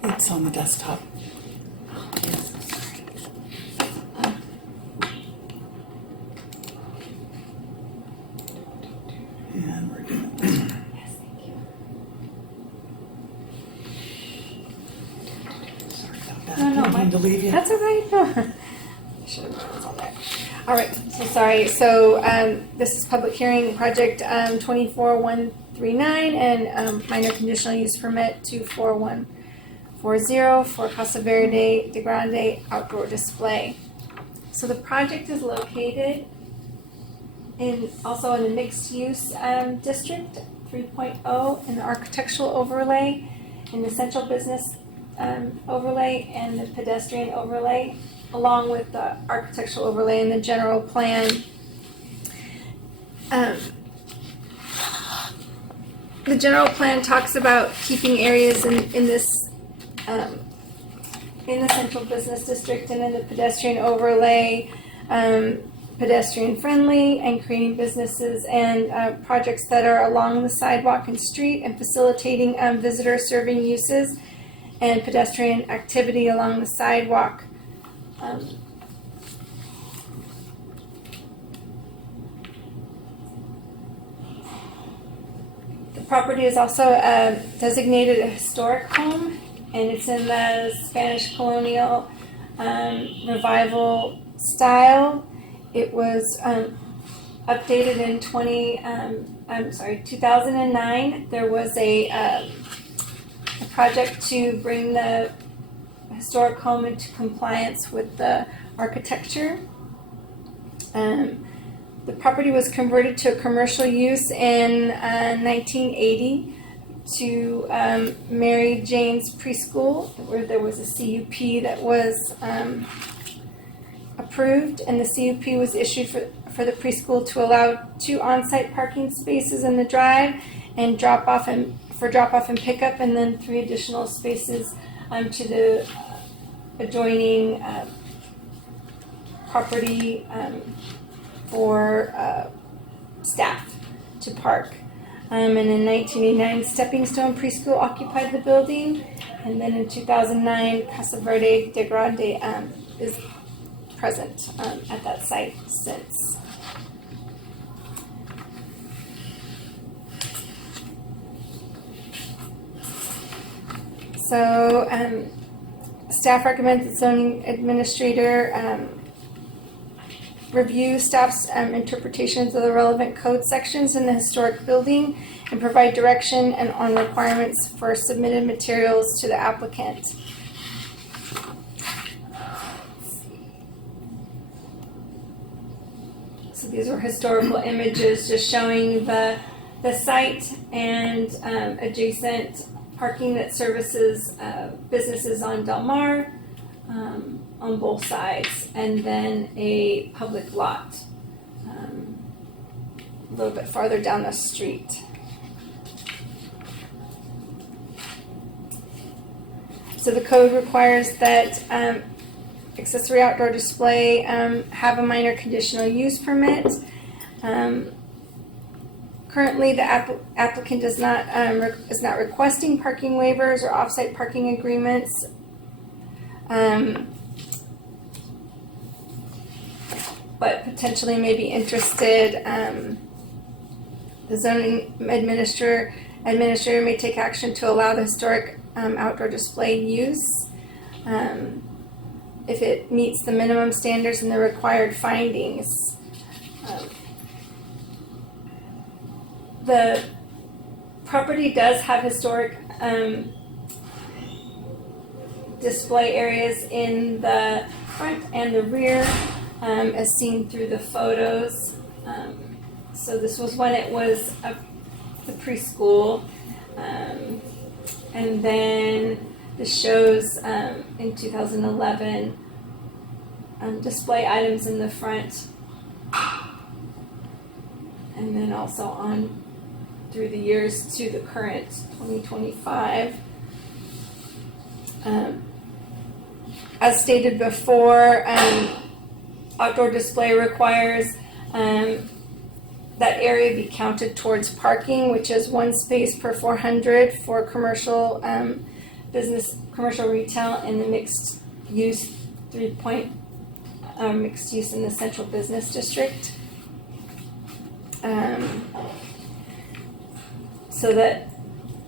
It's on the desktop. And we're doing Sorry about that. No, Didn't mean to leave you. That's all right. No. Should have put this on there. All right. So sorry. So this is public hearing project 24-139 and minor conditional use permit 24-140 for Casa Verde de Grande outdoor display. So the project is located also in the mixed use district 3.0 in the architectural overlay in the central business overlay and the pedestrian overlay, along with the architectural overlay and the general plan. The general plan talks about keeping areas in this in the central business district and in the pedestrian overlay pedestrian friendly, and creating businesses and projects that are along the sidewalk and street, and facilitating visitor serving uses and pedestrian activity along the sidewalk. The property is also designated a historic home, and it's in the Spanish colonial revival style. It was updated in 2009. There was a project to bring the historic home into compliance with the architecture. The property was converted to a commercial use in 1980 to Mary Jane's Preschool, where there was a CUP that was approved, and the CUP was issued for the preschool to allow 2 on-site parking spaces in the drive and drop off and pickup, and then 3 additional spaces to the adjoining property for staff to park. And in 1989, Stepping Stone Preschool occupied the building, and then in 2009, Casa Verde de Grande is present at that site since. So staff recommends that zoning administrator review staff's interpretations of the relevant code sections in the historic building and provide direction and on requirements for submitted materials to the applicant. So these were historical images just showing the site and adjacent parking that services businesses on Del Mar on both sides, and then a public lot a little bit farther down the street. So the code requires that accessory outdoor display have a minor conditional use permit. Currently, the applicant is not requesting parking waivers or off-site parking agreements. But potentially may be interested. The zoning administrator may take action to allow the historic outdoor display use if it meets the minimum standards and the required findings. The property does have historic display areas in the front and the rear, as seen through the photos. So this was when it was the preschool, and then this shows in 2011 display items in the front, and then also on through the years to the current 2025. As stated before, outdoor display requires that area be counted towards parking, which is 1 space per 400 for commercial business, commercial retail, and the mixed use 3-point mixed use in the central business district. So that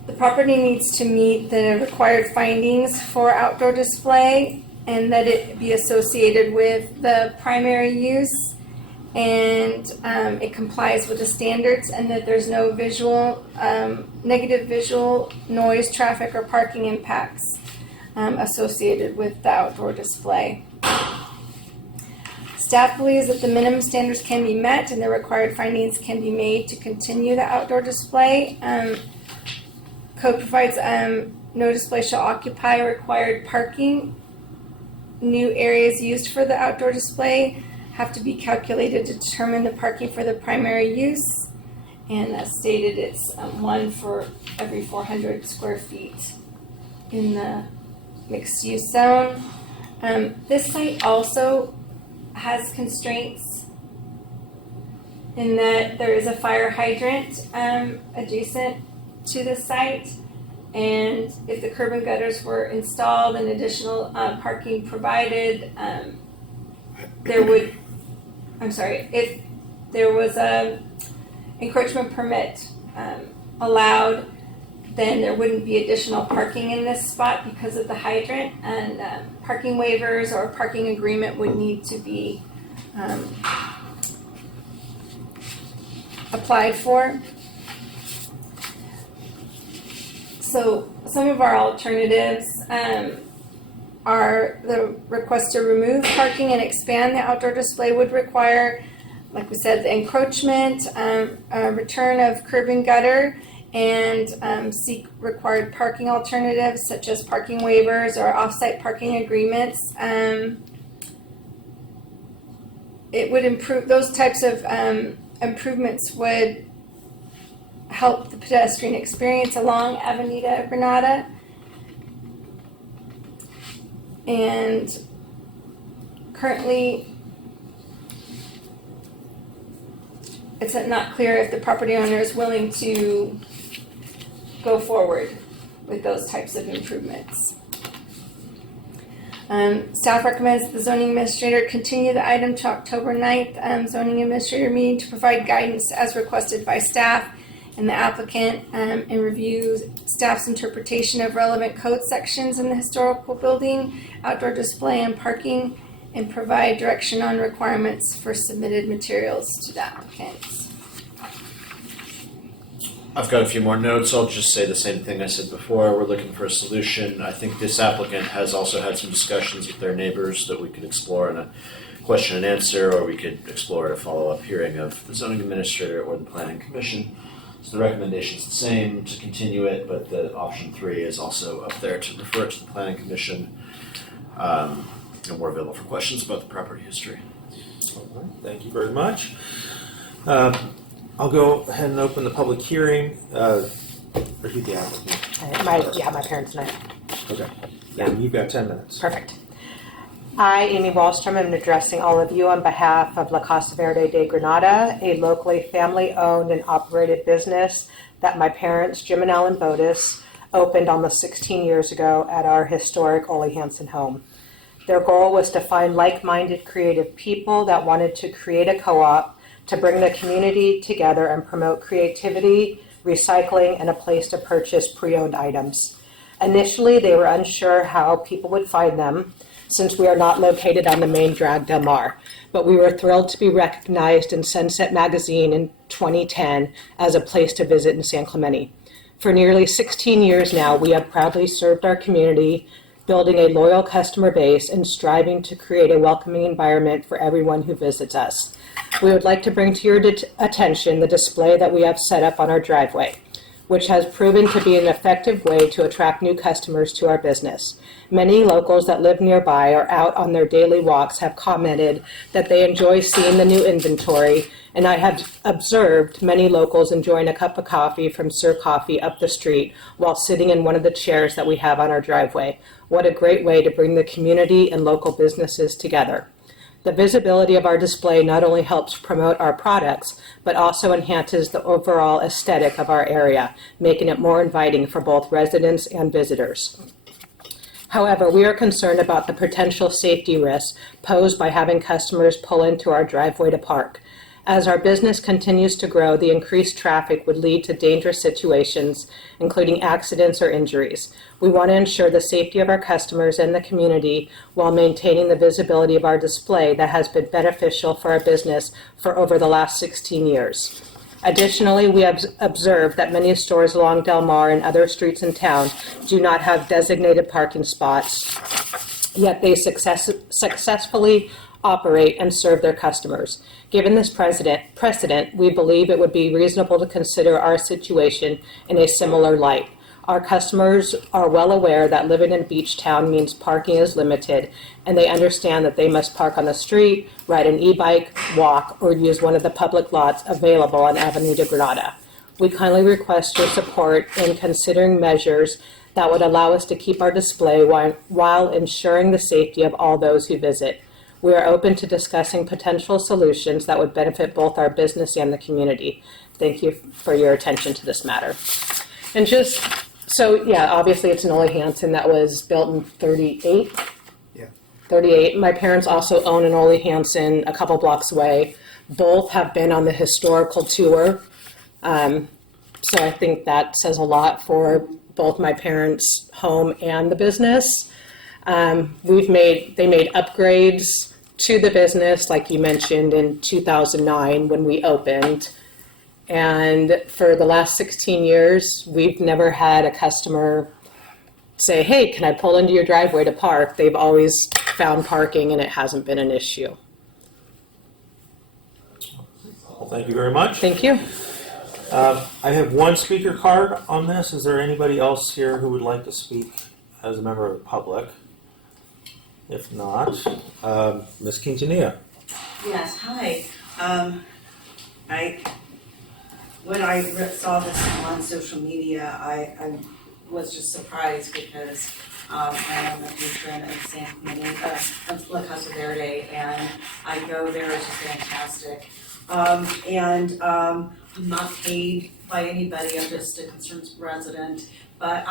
the property needs to meet the required findings for outdoor display, and that it be associated with the primary use, and it complies with the standards, and that there's no visual, negative visual, noise, traffic, or parking impacts associated with the outdoor display. Staff believes that the minimum standards can be met and the required findings can be made to continue the outdoor display. Code provides no display shall occupy required parking. New areas used for the outdoor display have to be calculated to determine the parking for the primary use. And as stated, it's one for every 400 square feet in the mixed use zone. This site also has constraints in that there is a fire hydrant adjacent to the site, and if the curb and gutters were installed and additional parking provided, if there was a encroachment permit allowed, then there wouldn't be additional parking in this spot because of the hydrant, and parking waivers or parking agreement would need to be applied for. So some of our alternatives are the request to remove parking and expand the outdoor display would require, like we said, the encroachment, a return of curb and gutter, and seek required parking alternatives such as parking waivers or off-site parking agreements. It would improve, those types of improvements would help the pedestrian experience along Avenida Granada. And currently, it's not clear if the property owner is willing to go forward with those types of improvements. Staff recommends the zoning administrator continue the item to October 9th zoning administrator meeting to provide guidance as requested by staff and the applicant, and review staff's interpretation of relevant code sections in the historical building, outdoor display, and parking, and provide direction on requirements for submitted materials to the applicants. I've got a few more notes. I'll just say the same thing I said before. We're looking for a solution. I think this applicant has also had some discussions with their neighbors that we could explore in a question and answer, or we could explore at a follow-up hearing of the zoning administrator or the planning commission. So the recommendation is the same, to continue it, but the option 3 is also up there to refer it to the planning commission. And we're available for questions about the property history. All right, thank you very much. I'll go ahead and open the public hearing. Repeat the applicant. My parents and I. Okay. Yeah, you've got 10 minutes. Perfect. I, Amy Wallstrom, am addressing all of you on behalf of La Costa Verde de Granada, a locally family-owned and operated business that my parents, Jim and Ellen Bodis, opened almost 16 years ago at our historic Ole Hansen home. Their goal was to find like-minded creative people that wanted to create a co-op to bring the community together and promote creativity, recycling, and a place to purchase pre-owned items. Initially, they were unsure how people would find them, since we are not located on the main drag Del Mar, but we were thrilled to be recognized in Sunset Magazine in 2010 as a place to visit in San Clemente. For nearly 16 years now, we have proudly served our community, building a loyal customer base and striving to create a welcoming environment for everyone who visits us. We would like to bring to your attention the display that we have set up on our driveway, which has proven to be an effective way to attract new customers to our business. Many locals that live nearby or out on their daily walks have commented that they enjoy seeing the new inventory, and I have observed many locals enjoying a cup of coffee from Sir Coffee up the street while sitting in one of the chairs that we have on our driveway. What a great way to bring the community and local businesses together. The visibility of our display not only helps promote our products, but also enhances the overall aesthetic of our area, making it more inviting for both residents and visitors. However, we are concerned about the potential safety risks posed by having customers pull into our driveway to park. As our business continues to grow, the increased traffic would lead to dangerous situations, including accidents or injuries. We want to ensure the safety of our customers and the community while maintaining the visibility of our display that has been beneficial for our business for over the last 16 years. Additionally, we have observed that many stores along Del Mar and other streets in town do not have designated parking spots, yet they successfully operate and serve their customers. Given this precedent, we believe it would be reasonable to consider our situation in a similar light. Our customers are well aware that living in beach town means parking is limited, and they understand that they must park on the street, ride an e-bike, walk, or use one of the public lots available on Avenue de Granada. We kindly request your support in considering measures that would allow us to keep our display while ensuring the safety of all those who visit. We are open to discussing potential solutions that would benefit both our business and the community. Thank you for your attention to this matter. And just, so yeah, obviously it's an Ole Hansen that was built in 38. Yeah. 38. My parents also own an Ole Hansen a couple blocks away. Both have been on the historical tour. So I think that says a lot for both my parents' home and the business. They made upgrades to the business, like you mentioned, in 2009 when we opened. And for the last 16 years, we've never had a customer say, hey, can I pull into your driveway to park? They've always found parking and it hasn't been an issue. Well, thank you very much. Thank you. I have one speaker card on this. Is there anybody else here who would like to speak as a member of the public? If not, Ms. Quintanilla. Yes, hi. When I saw this on social media, I was just surprised because I am a patron of San of La Casa Verde, and I go there. It's just fantastic. I'm not paid by anybody. I'm just a concerned resident. But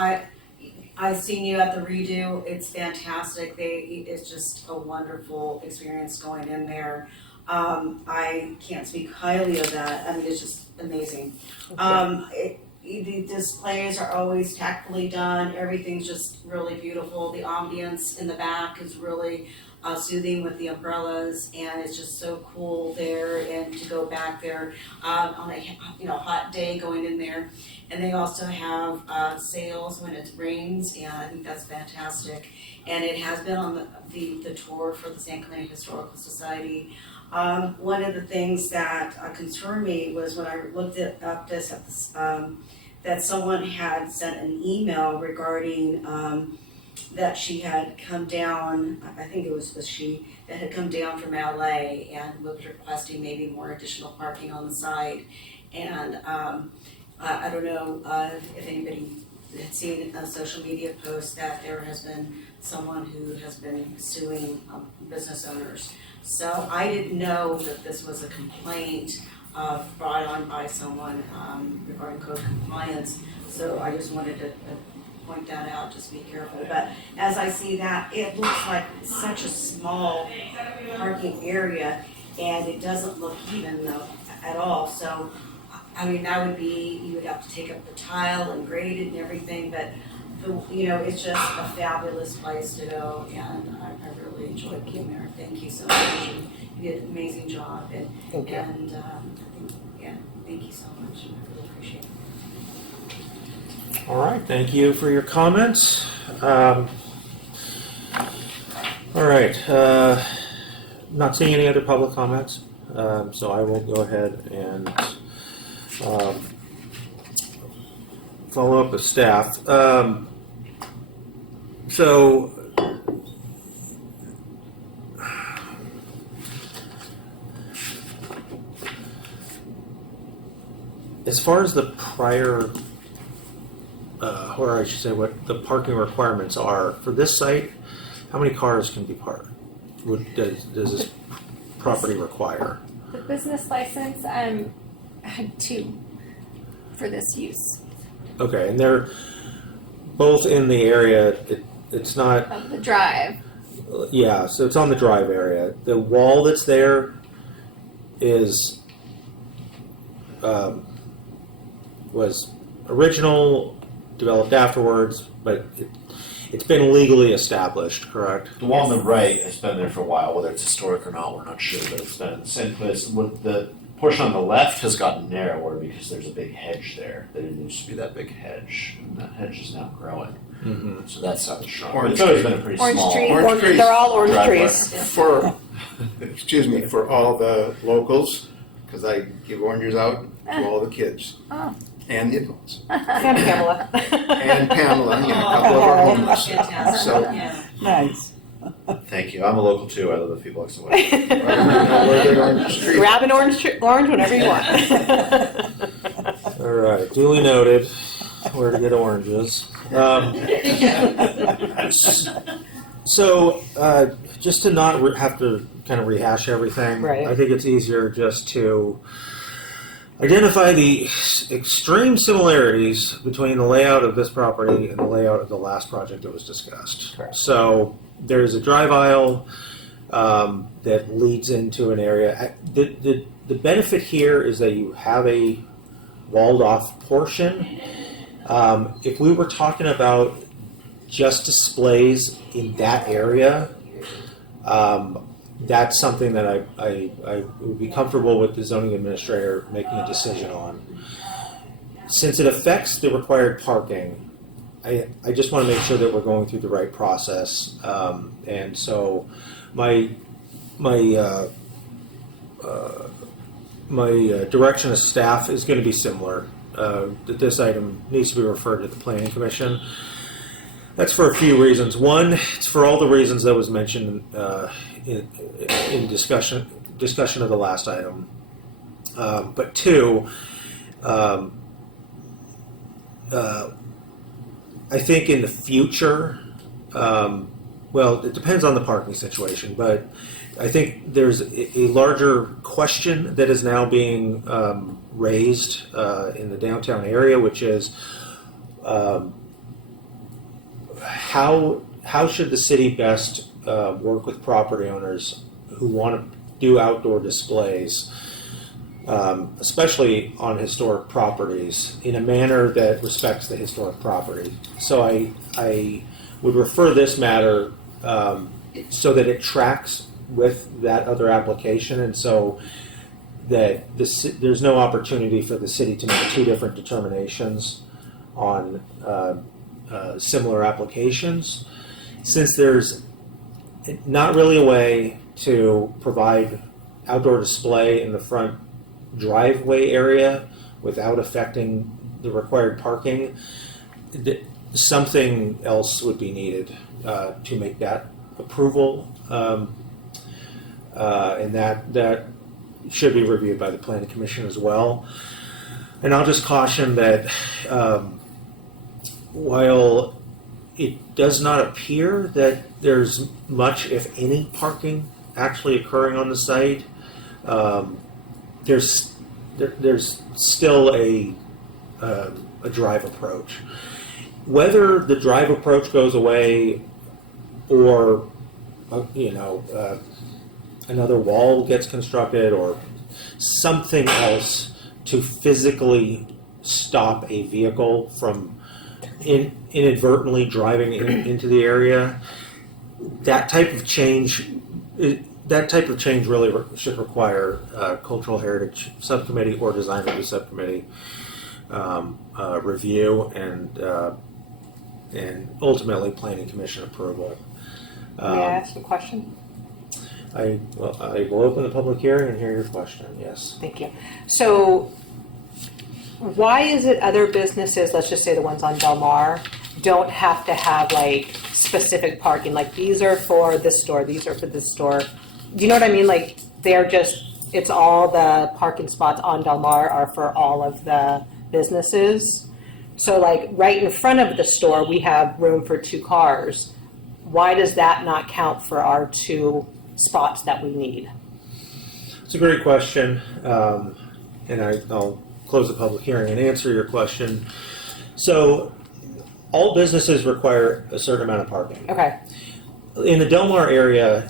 I've seen you at the redo. It's fantastic. It's just a wonderful experience going in there. I can't speak highly of that. I mean, it's just amazing. The displays are always tactfully done. Everything's just really beautiful. The ambience in the back is really soothing with the umbrellas, and it's just so cool there. And to go back there on a hot day, going in there, and they also have sales when it rains, and I think that's fantastic. And it has been on the tour for the San Clemente Historical Society. One of the things that concerned me was when I looked up this that someone had sent an email regarding that she had come down, I think it was she, that had come down from LA and was requesting maybe more additional parking on the side. And I don't know if anybody had seen a social media post that there has been someone who has been suing business owners. So I didn't know that this was a complaint brought on by someone regarding code compliance. So I just wanted to point that out, just be careful. But as I see that, it looks like such a small parking area, and it doesn't look even at all. So, I mean, that would be, you would have to take up the tile and grade it and everything, but it's just a fabulous place to go, and I really enjoyed being there. Thank you so much. You did an amazing job, Thank you. And thank you so much. I really appreciate it. All right, thank you for your comments. All right, not seeing any other public comments, so I will go ahead and follow up with staff. So as far as the prior, or I should say what the parking requirements are, for this site, how many cars can be parked? Does this property require? The business license had 2 for this use Okay, and they're both in the area, it's not, of the drive. yeah, so it's on the drive area. The wall that's there is, was original, developed afterwards, but it's been legally established, correct? The wall on the right has been there for a while, whether it's historic or not, we're not sure, but it's been in the same place. With the portion on the left has gotten narrower because there's a big hedge there. There didn't used to be that big hedge, and that hedge is now growing. Mm-hmm. So that's how it's shrunk. Orange It's always tree. been a pretty Orange small. tree. Orange trees. They're all orange driveway. trees. For, excuse me, for all the locals, because I give oranges out to all the kids. Oh. And the adults. And Pamela. And Pamela, yeah, a couple of our homeless. Fantastic, So, yeah. Nice. Thank you. I'm a local too. I live a few blocks away. we're good on the street. Grab an orange whenever you want. All right, duly noted where to get oranges. So, just to not have to kind of rehash everything, Right. I think it's easier just to identify the extreme similarities between the layout of this property and the layout of the last project that was discussed. Correct. So, there's a drive aisle that leads into an area. The benefit here is that you have a walled off portion. If we were talking about just displays in that area, that's something that I would be comfortable with the zoning administrator making a decision on. Since it affects the required parking, I just want to make sure that we're going through the right process. And so my direction of staff is going to be similar. That this item needs to be referred to the Planning Commission. That's for a few reasons. One, it's for all the reasons that was mentioned in discussion of the last item. But two, I think in the future, well, it depends on the parking situation, but I think there's a larger question that is now being raised in the downtown area, which is how should the city best work with property owners who want to do outdoor displays, especially on historic properties, in a manner that respects the historic property. So I would refer this matter so that it tracks with that other application, and so that there's no opportunity for the city to make two different determinations on similar applications. Since there's not really a way to provide outdoor display in the front driveway area without affecting the required parking, something else would be needed to make that approval, and that should be reviewed by the Planning Commission as well. And I'll just caution that while it does not appear that there's much, if any, parking actually occurring on the site, there's still a drive approach. Whether the drive approach goes away or another wall gets constructed or something else to physically stop a vehicle from inadvertently driving into the area, that type of change really should require cultural heritage subcommittee or design review subcommittee review and ultimately planning commission approval. May I ask a question? I will open the public hearing and hear your question. Yes. Thank you. So why is it other businesses, let's just say the ones on Del Mar, don't have to have like specific parking? Like these are for this store, these are for this store. Do you know what I mean? Like it's all the parking spots on Del Mar are for all of the businesses. So like right in front of the store, we have room for 2 cars. Why does that not count for our 2 spots that we need? It's a great question, and I'll close the public hearing and answer your question. So all businesses require a certain amount of parking. Okay. In the Del Mar area,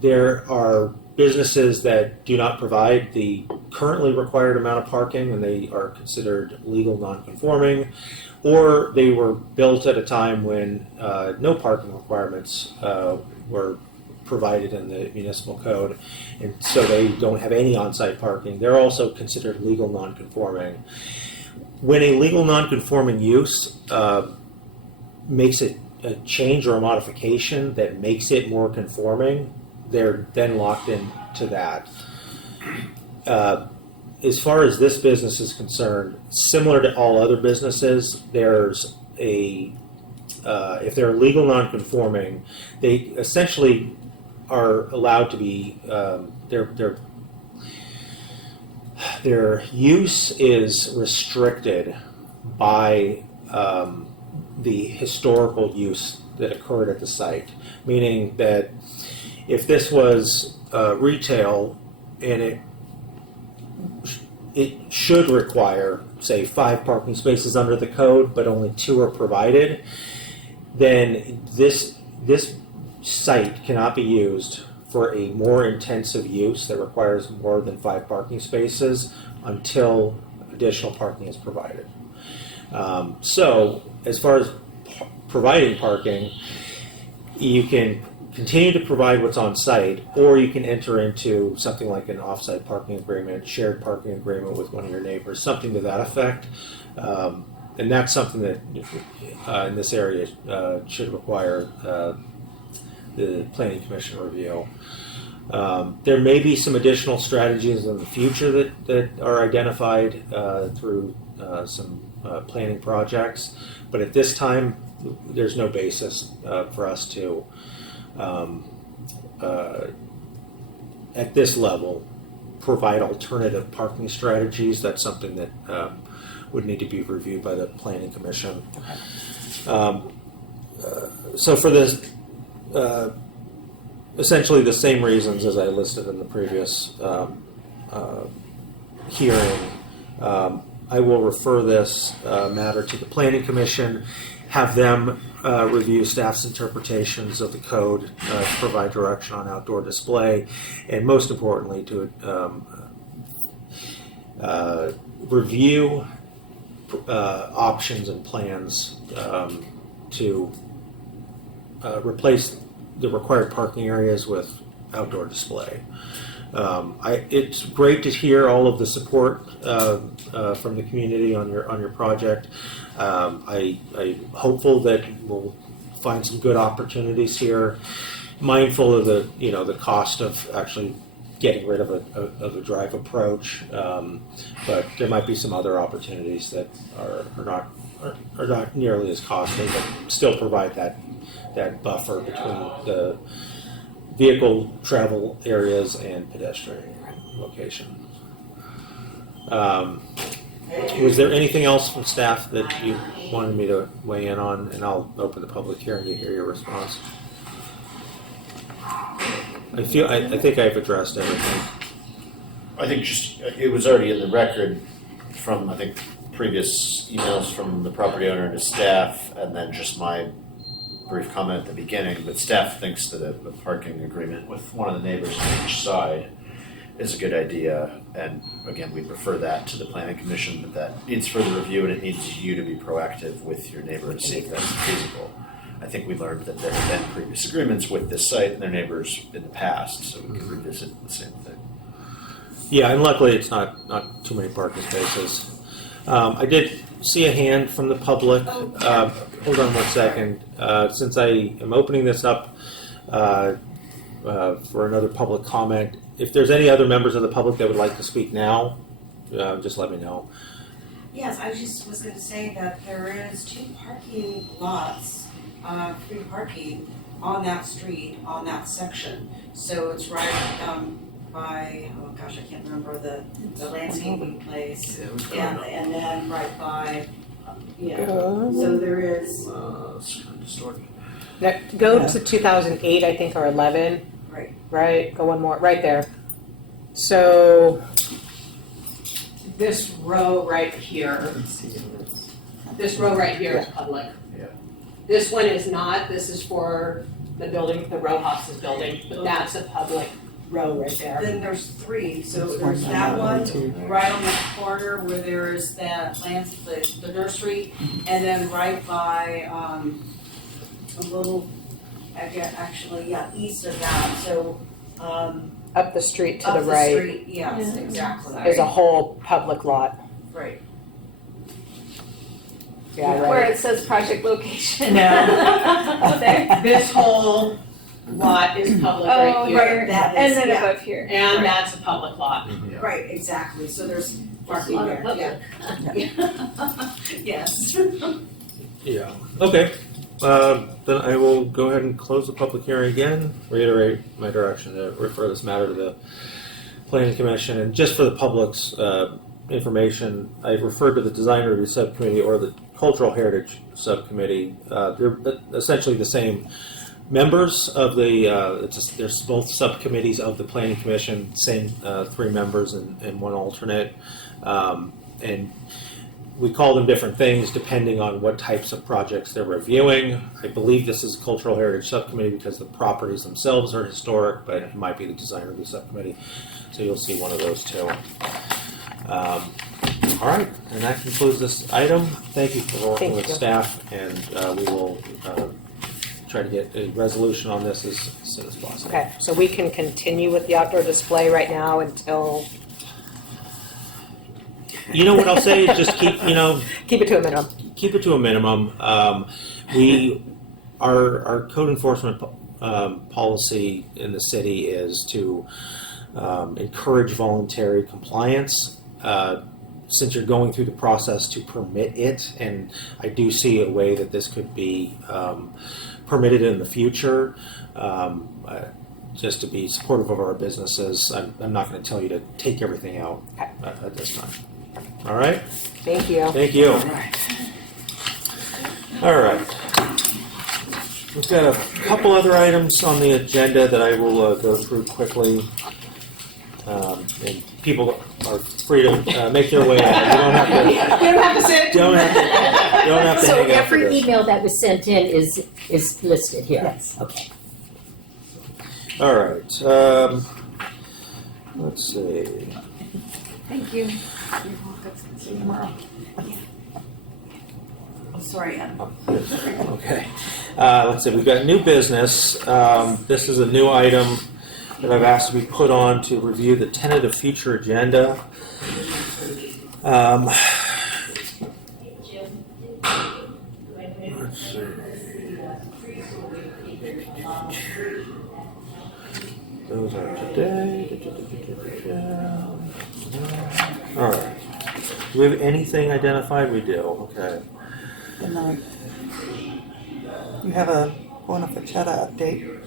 there are businesses that do not provide the currently required amount of parking, and they are considered legal non-conforming, or they were built at a time when no parking requirements were provided in the municipal code, and so they don't have any on-site parking. They're also considered legal non-conforming. When a legal non-conforming use makes it a change or a modification that makes it more conforming, they're then locked into that. as far as this business is concerned, similar to all other businesses, there's if they're legal non-conforming, they essentially are allowed to be their use is restricted by the historical use that occurred at the site. Meaning that if this was retail and it should require, say, 5 parking spaces under the code, but only 2 are provided, then this site cannot be used for a more intensive use that requires more than 5 parking spaces until additional parking is provided. So, as far as providing parking, you can continue to provide what's on site, or you can enter into something like an off-site parking agreement, shared parking agreement with one of your neighbors, something to that effect. And that's something that in this area should require the Planning Commission review. There may be some additional strategies in the future that are identified through some planning projects, but at this time, there's no basis for us to, at this level, provide alternative parking strategies. That's something that would need to be reviewed by the Planning Commission. So for this, essentially the same reasons as I listed in the previous hearing, I will refer this matter to the Planning Commission, have them review staff's interpretations of the code to provide direction on outdoor display, and most importantly to review options and plans to replace the required parking areas with outdoor display. It's great to hear all of the support from the community on your project. I'm hopeful that we'll find some good opportunities here, mindful of the cost of actually getting rid of a drive approach, but there might be some other opportunities that are not nearly as costly, but still provide that buffer between the vehicle travel areas and pedestrian locations. Was there anything else from staff that you wanted me to weigh in on? And I'll open the public hearing to hear your response. I think I've addressed everything. I think it was already in the record from, I think, previous emails from the property owner to staff, and then just my brief comment at the beginning, but staff thinks that a parking agreement with one of the neighbors on each side is a good idea, and again, we refer that to the Planning Commission, but that needs further review, and it needs you to be proactive with your neighbor and see if that's feasible. I think we learned that there have been previous agreements with this site and their neighbors in the past, so we can revisit the same thing. Yeah, and luckily it's not too many parking spaces. I did see a hand from the public. Hold on one second. Since I am opening this up for another public comment, if there's any other members of the public that would like to speak now, just let me know. Yes, I just was gonna say that there is 2 parking lots, free parking on that street, on that section. So it's right by, oh gosh, I can't remember the landscaping place. And then right by, so there is. It's kind of distorted. Go to 2008, I think, or 11. Right. Right, go one more, right there. So this row right here, this row right here is public. Yeah. This one is not, this is for the building, the row house's building, but that's a public row right there. Then there's 3, so there's that one right on the corner where there's that the nursery, and then right by a little, east of that. So Up the street to up the right street, yes, exactly. is a whole public lot. Right. Yeah, Where right. it says project location. No. There. This whole lot is public Oh, right here. That and is, then yeah. above here. And that's a public lot. Right, exactly, so there's parking lot of there, yeah. Yes. Yeah, okay. Then I will go ahead and close the public hearing again, reiterate my direction to refer this matter to the Planning Commission, and just for the public's information, I referred to the Design Review Subcommittee or the Cultural Heritage Subcommittee. They're essentially the same members of the, there's both subcommittees of the Planning Commission, same 3 members and 1 alternate. And we call them different things depending on what types of projects they're reviewing. I believe this is Cultural Heritage Subcommittee because the properties themselves are historic, but it might be the Design Review Subcommittee. So you'll see one of those too. All right, and that concludes this item. Thank you for working with staff, and we will try to get a resolution on this as soon as possible. Okay, so we can continue with the outdoor display right now until, You know what I'll say is just keep, keep it to a minimum. keep it to a minimum. Our code enforcement policy in the city is to encourage voluntary compliance. Since you're going through the process to permit it, and I do see a way that this could be permitted in the future, just to be supportive of our businesses, I'm not going to tell you to take everything out at this time. All right? Thank you. Thank you. All right. We've got a couple other items on the agenda that I will go through quickly. And people are free to make their way out. You don't have to. You don't have to sit. Don't have to So hang out for every this. email that was sent in is listed here? Yes. Okay. All right. Let's see. Thank you. See you tomorrow. Sorry, Adam. Okay. Let's see. We've got new business. This is a new item that I've asked to be put on to review the tentative future agenda. Let's see. Those are today. All right. Do we have anything identified? We do. Okay. Good night. You have a Buena Fachetta update?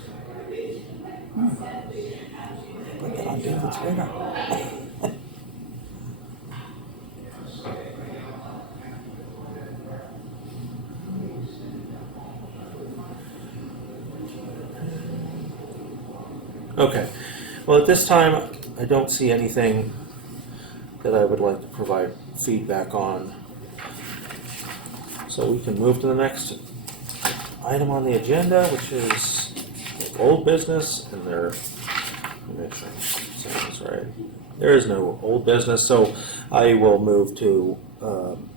Put that on David's radar. Okay. Well, at this time, I don't see anything that I would like to provide feedback on. So we can move to the next item on the agenda, which is old business, and let me make sure I'm saying this right. There is no old business, so I will move to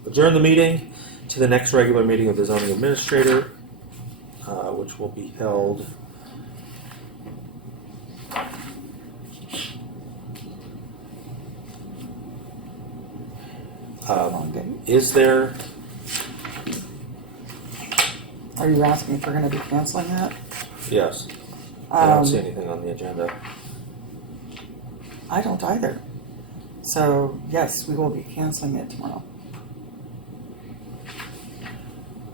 adjourn the meeting to the next regular meeting of the zoning administrator, which will be held Long day. is there? Are you asking if we're gonna be canceling that? Yes. I don't see anything on the agenda. I don't either. So, yes, we will be canceling it tomorrow.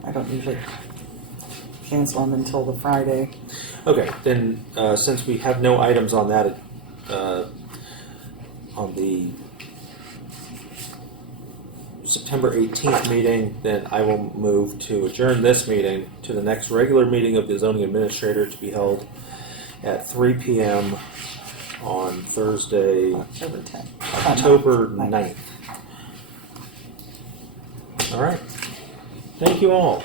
I don't usually cancel them until the Friday. Okay, then since we have no items on that, on the September 18th meeting, then I will move to adjourn this meeting to the next regular meeting of the zoning administrator to be held at 3 p.m. on Thursday, October 10th. October 9th. All right. Thank you all.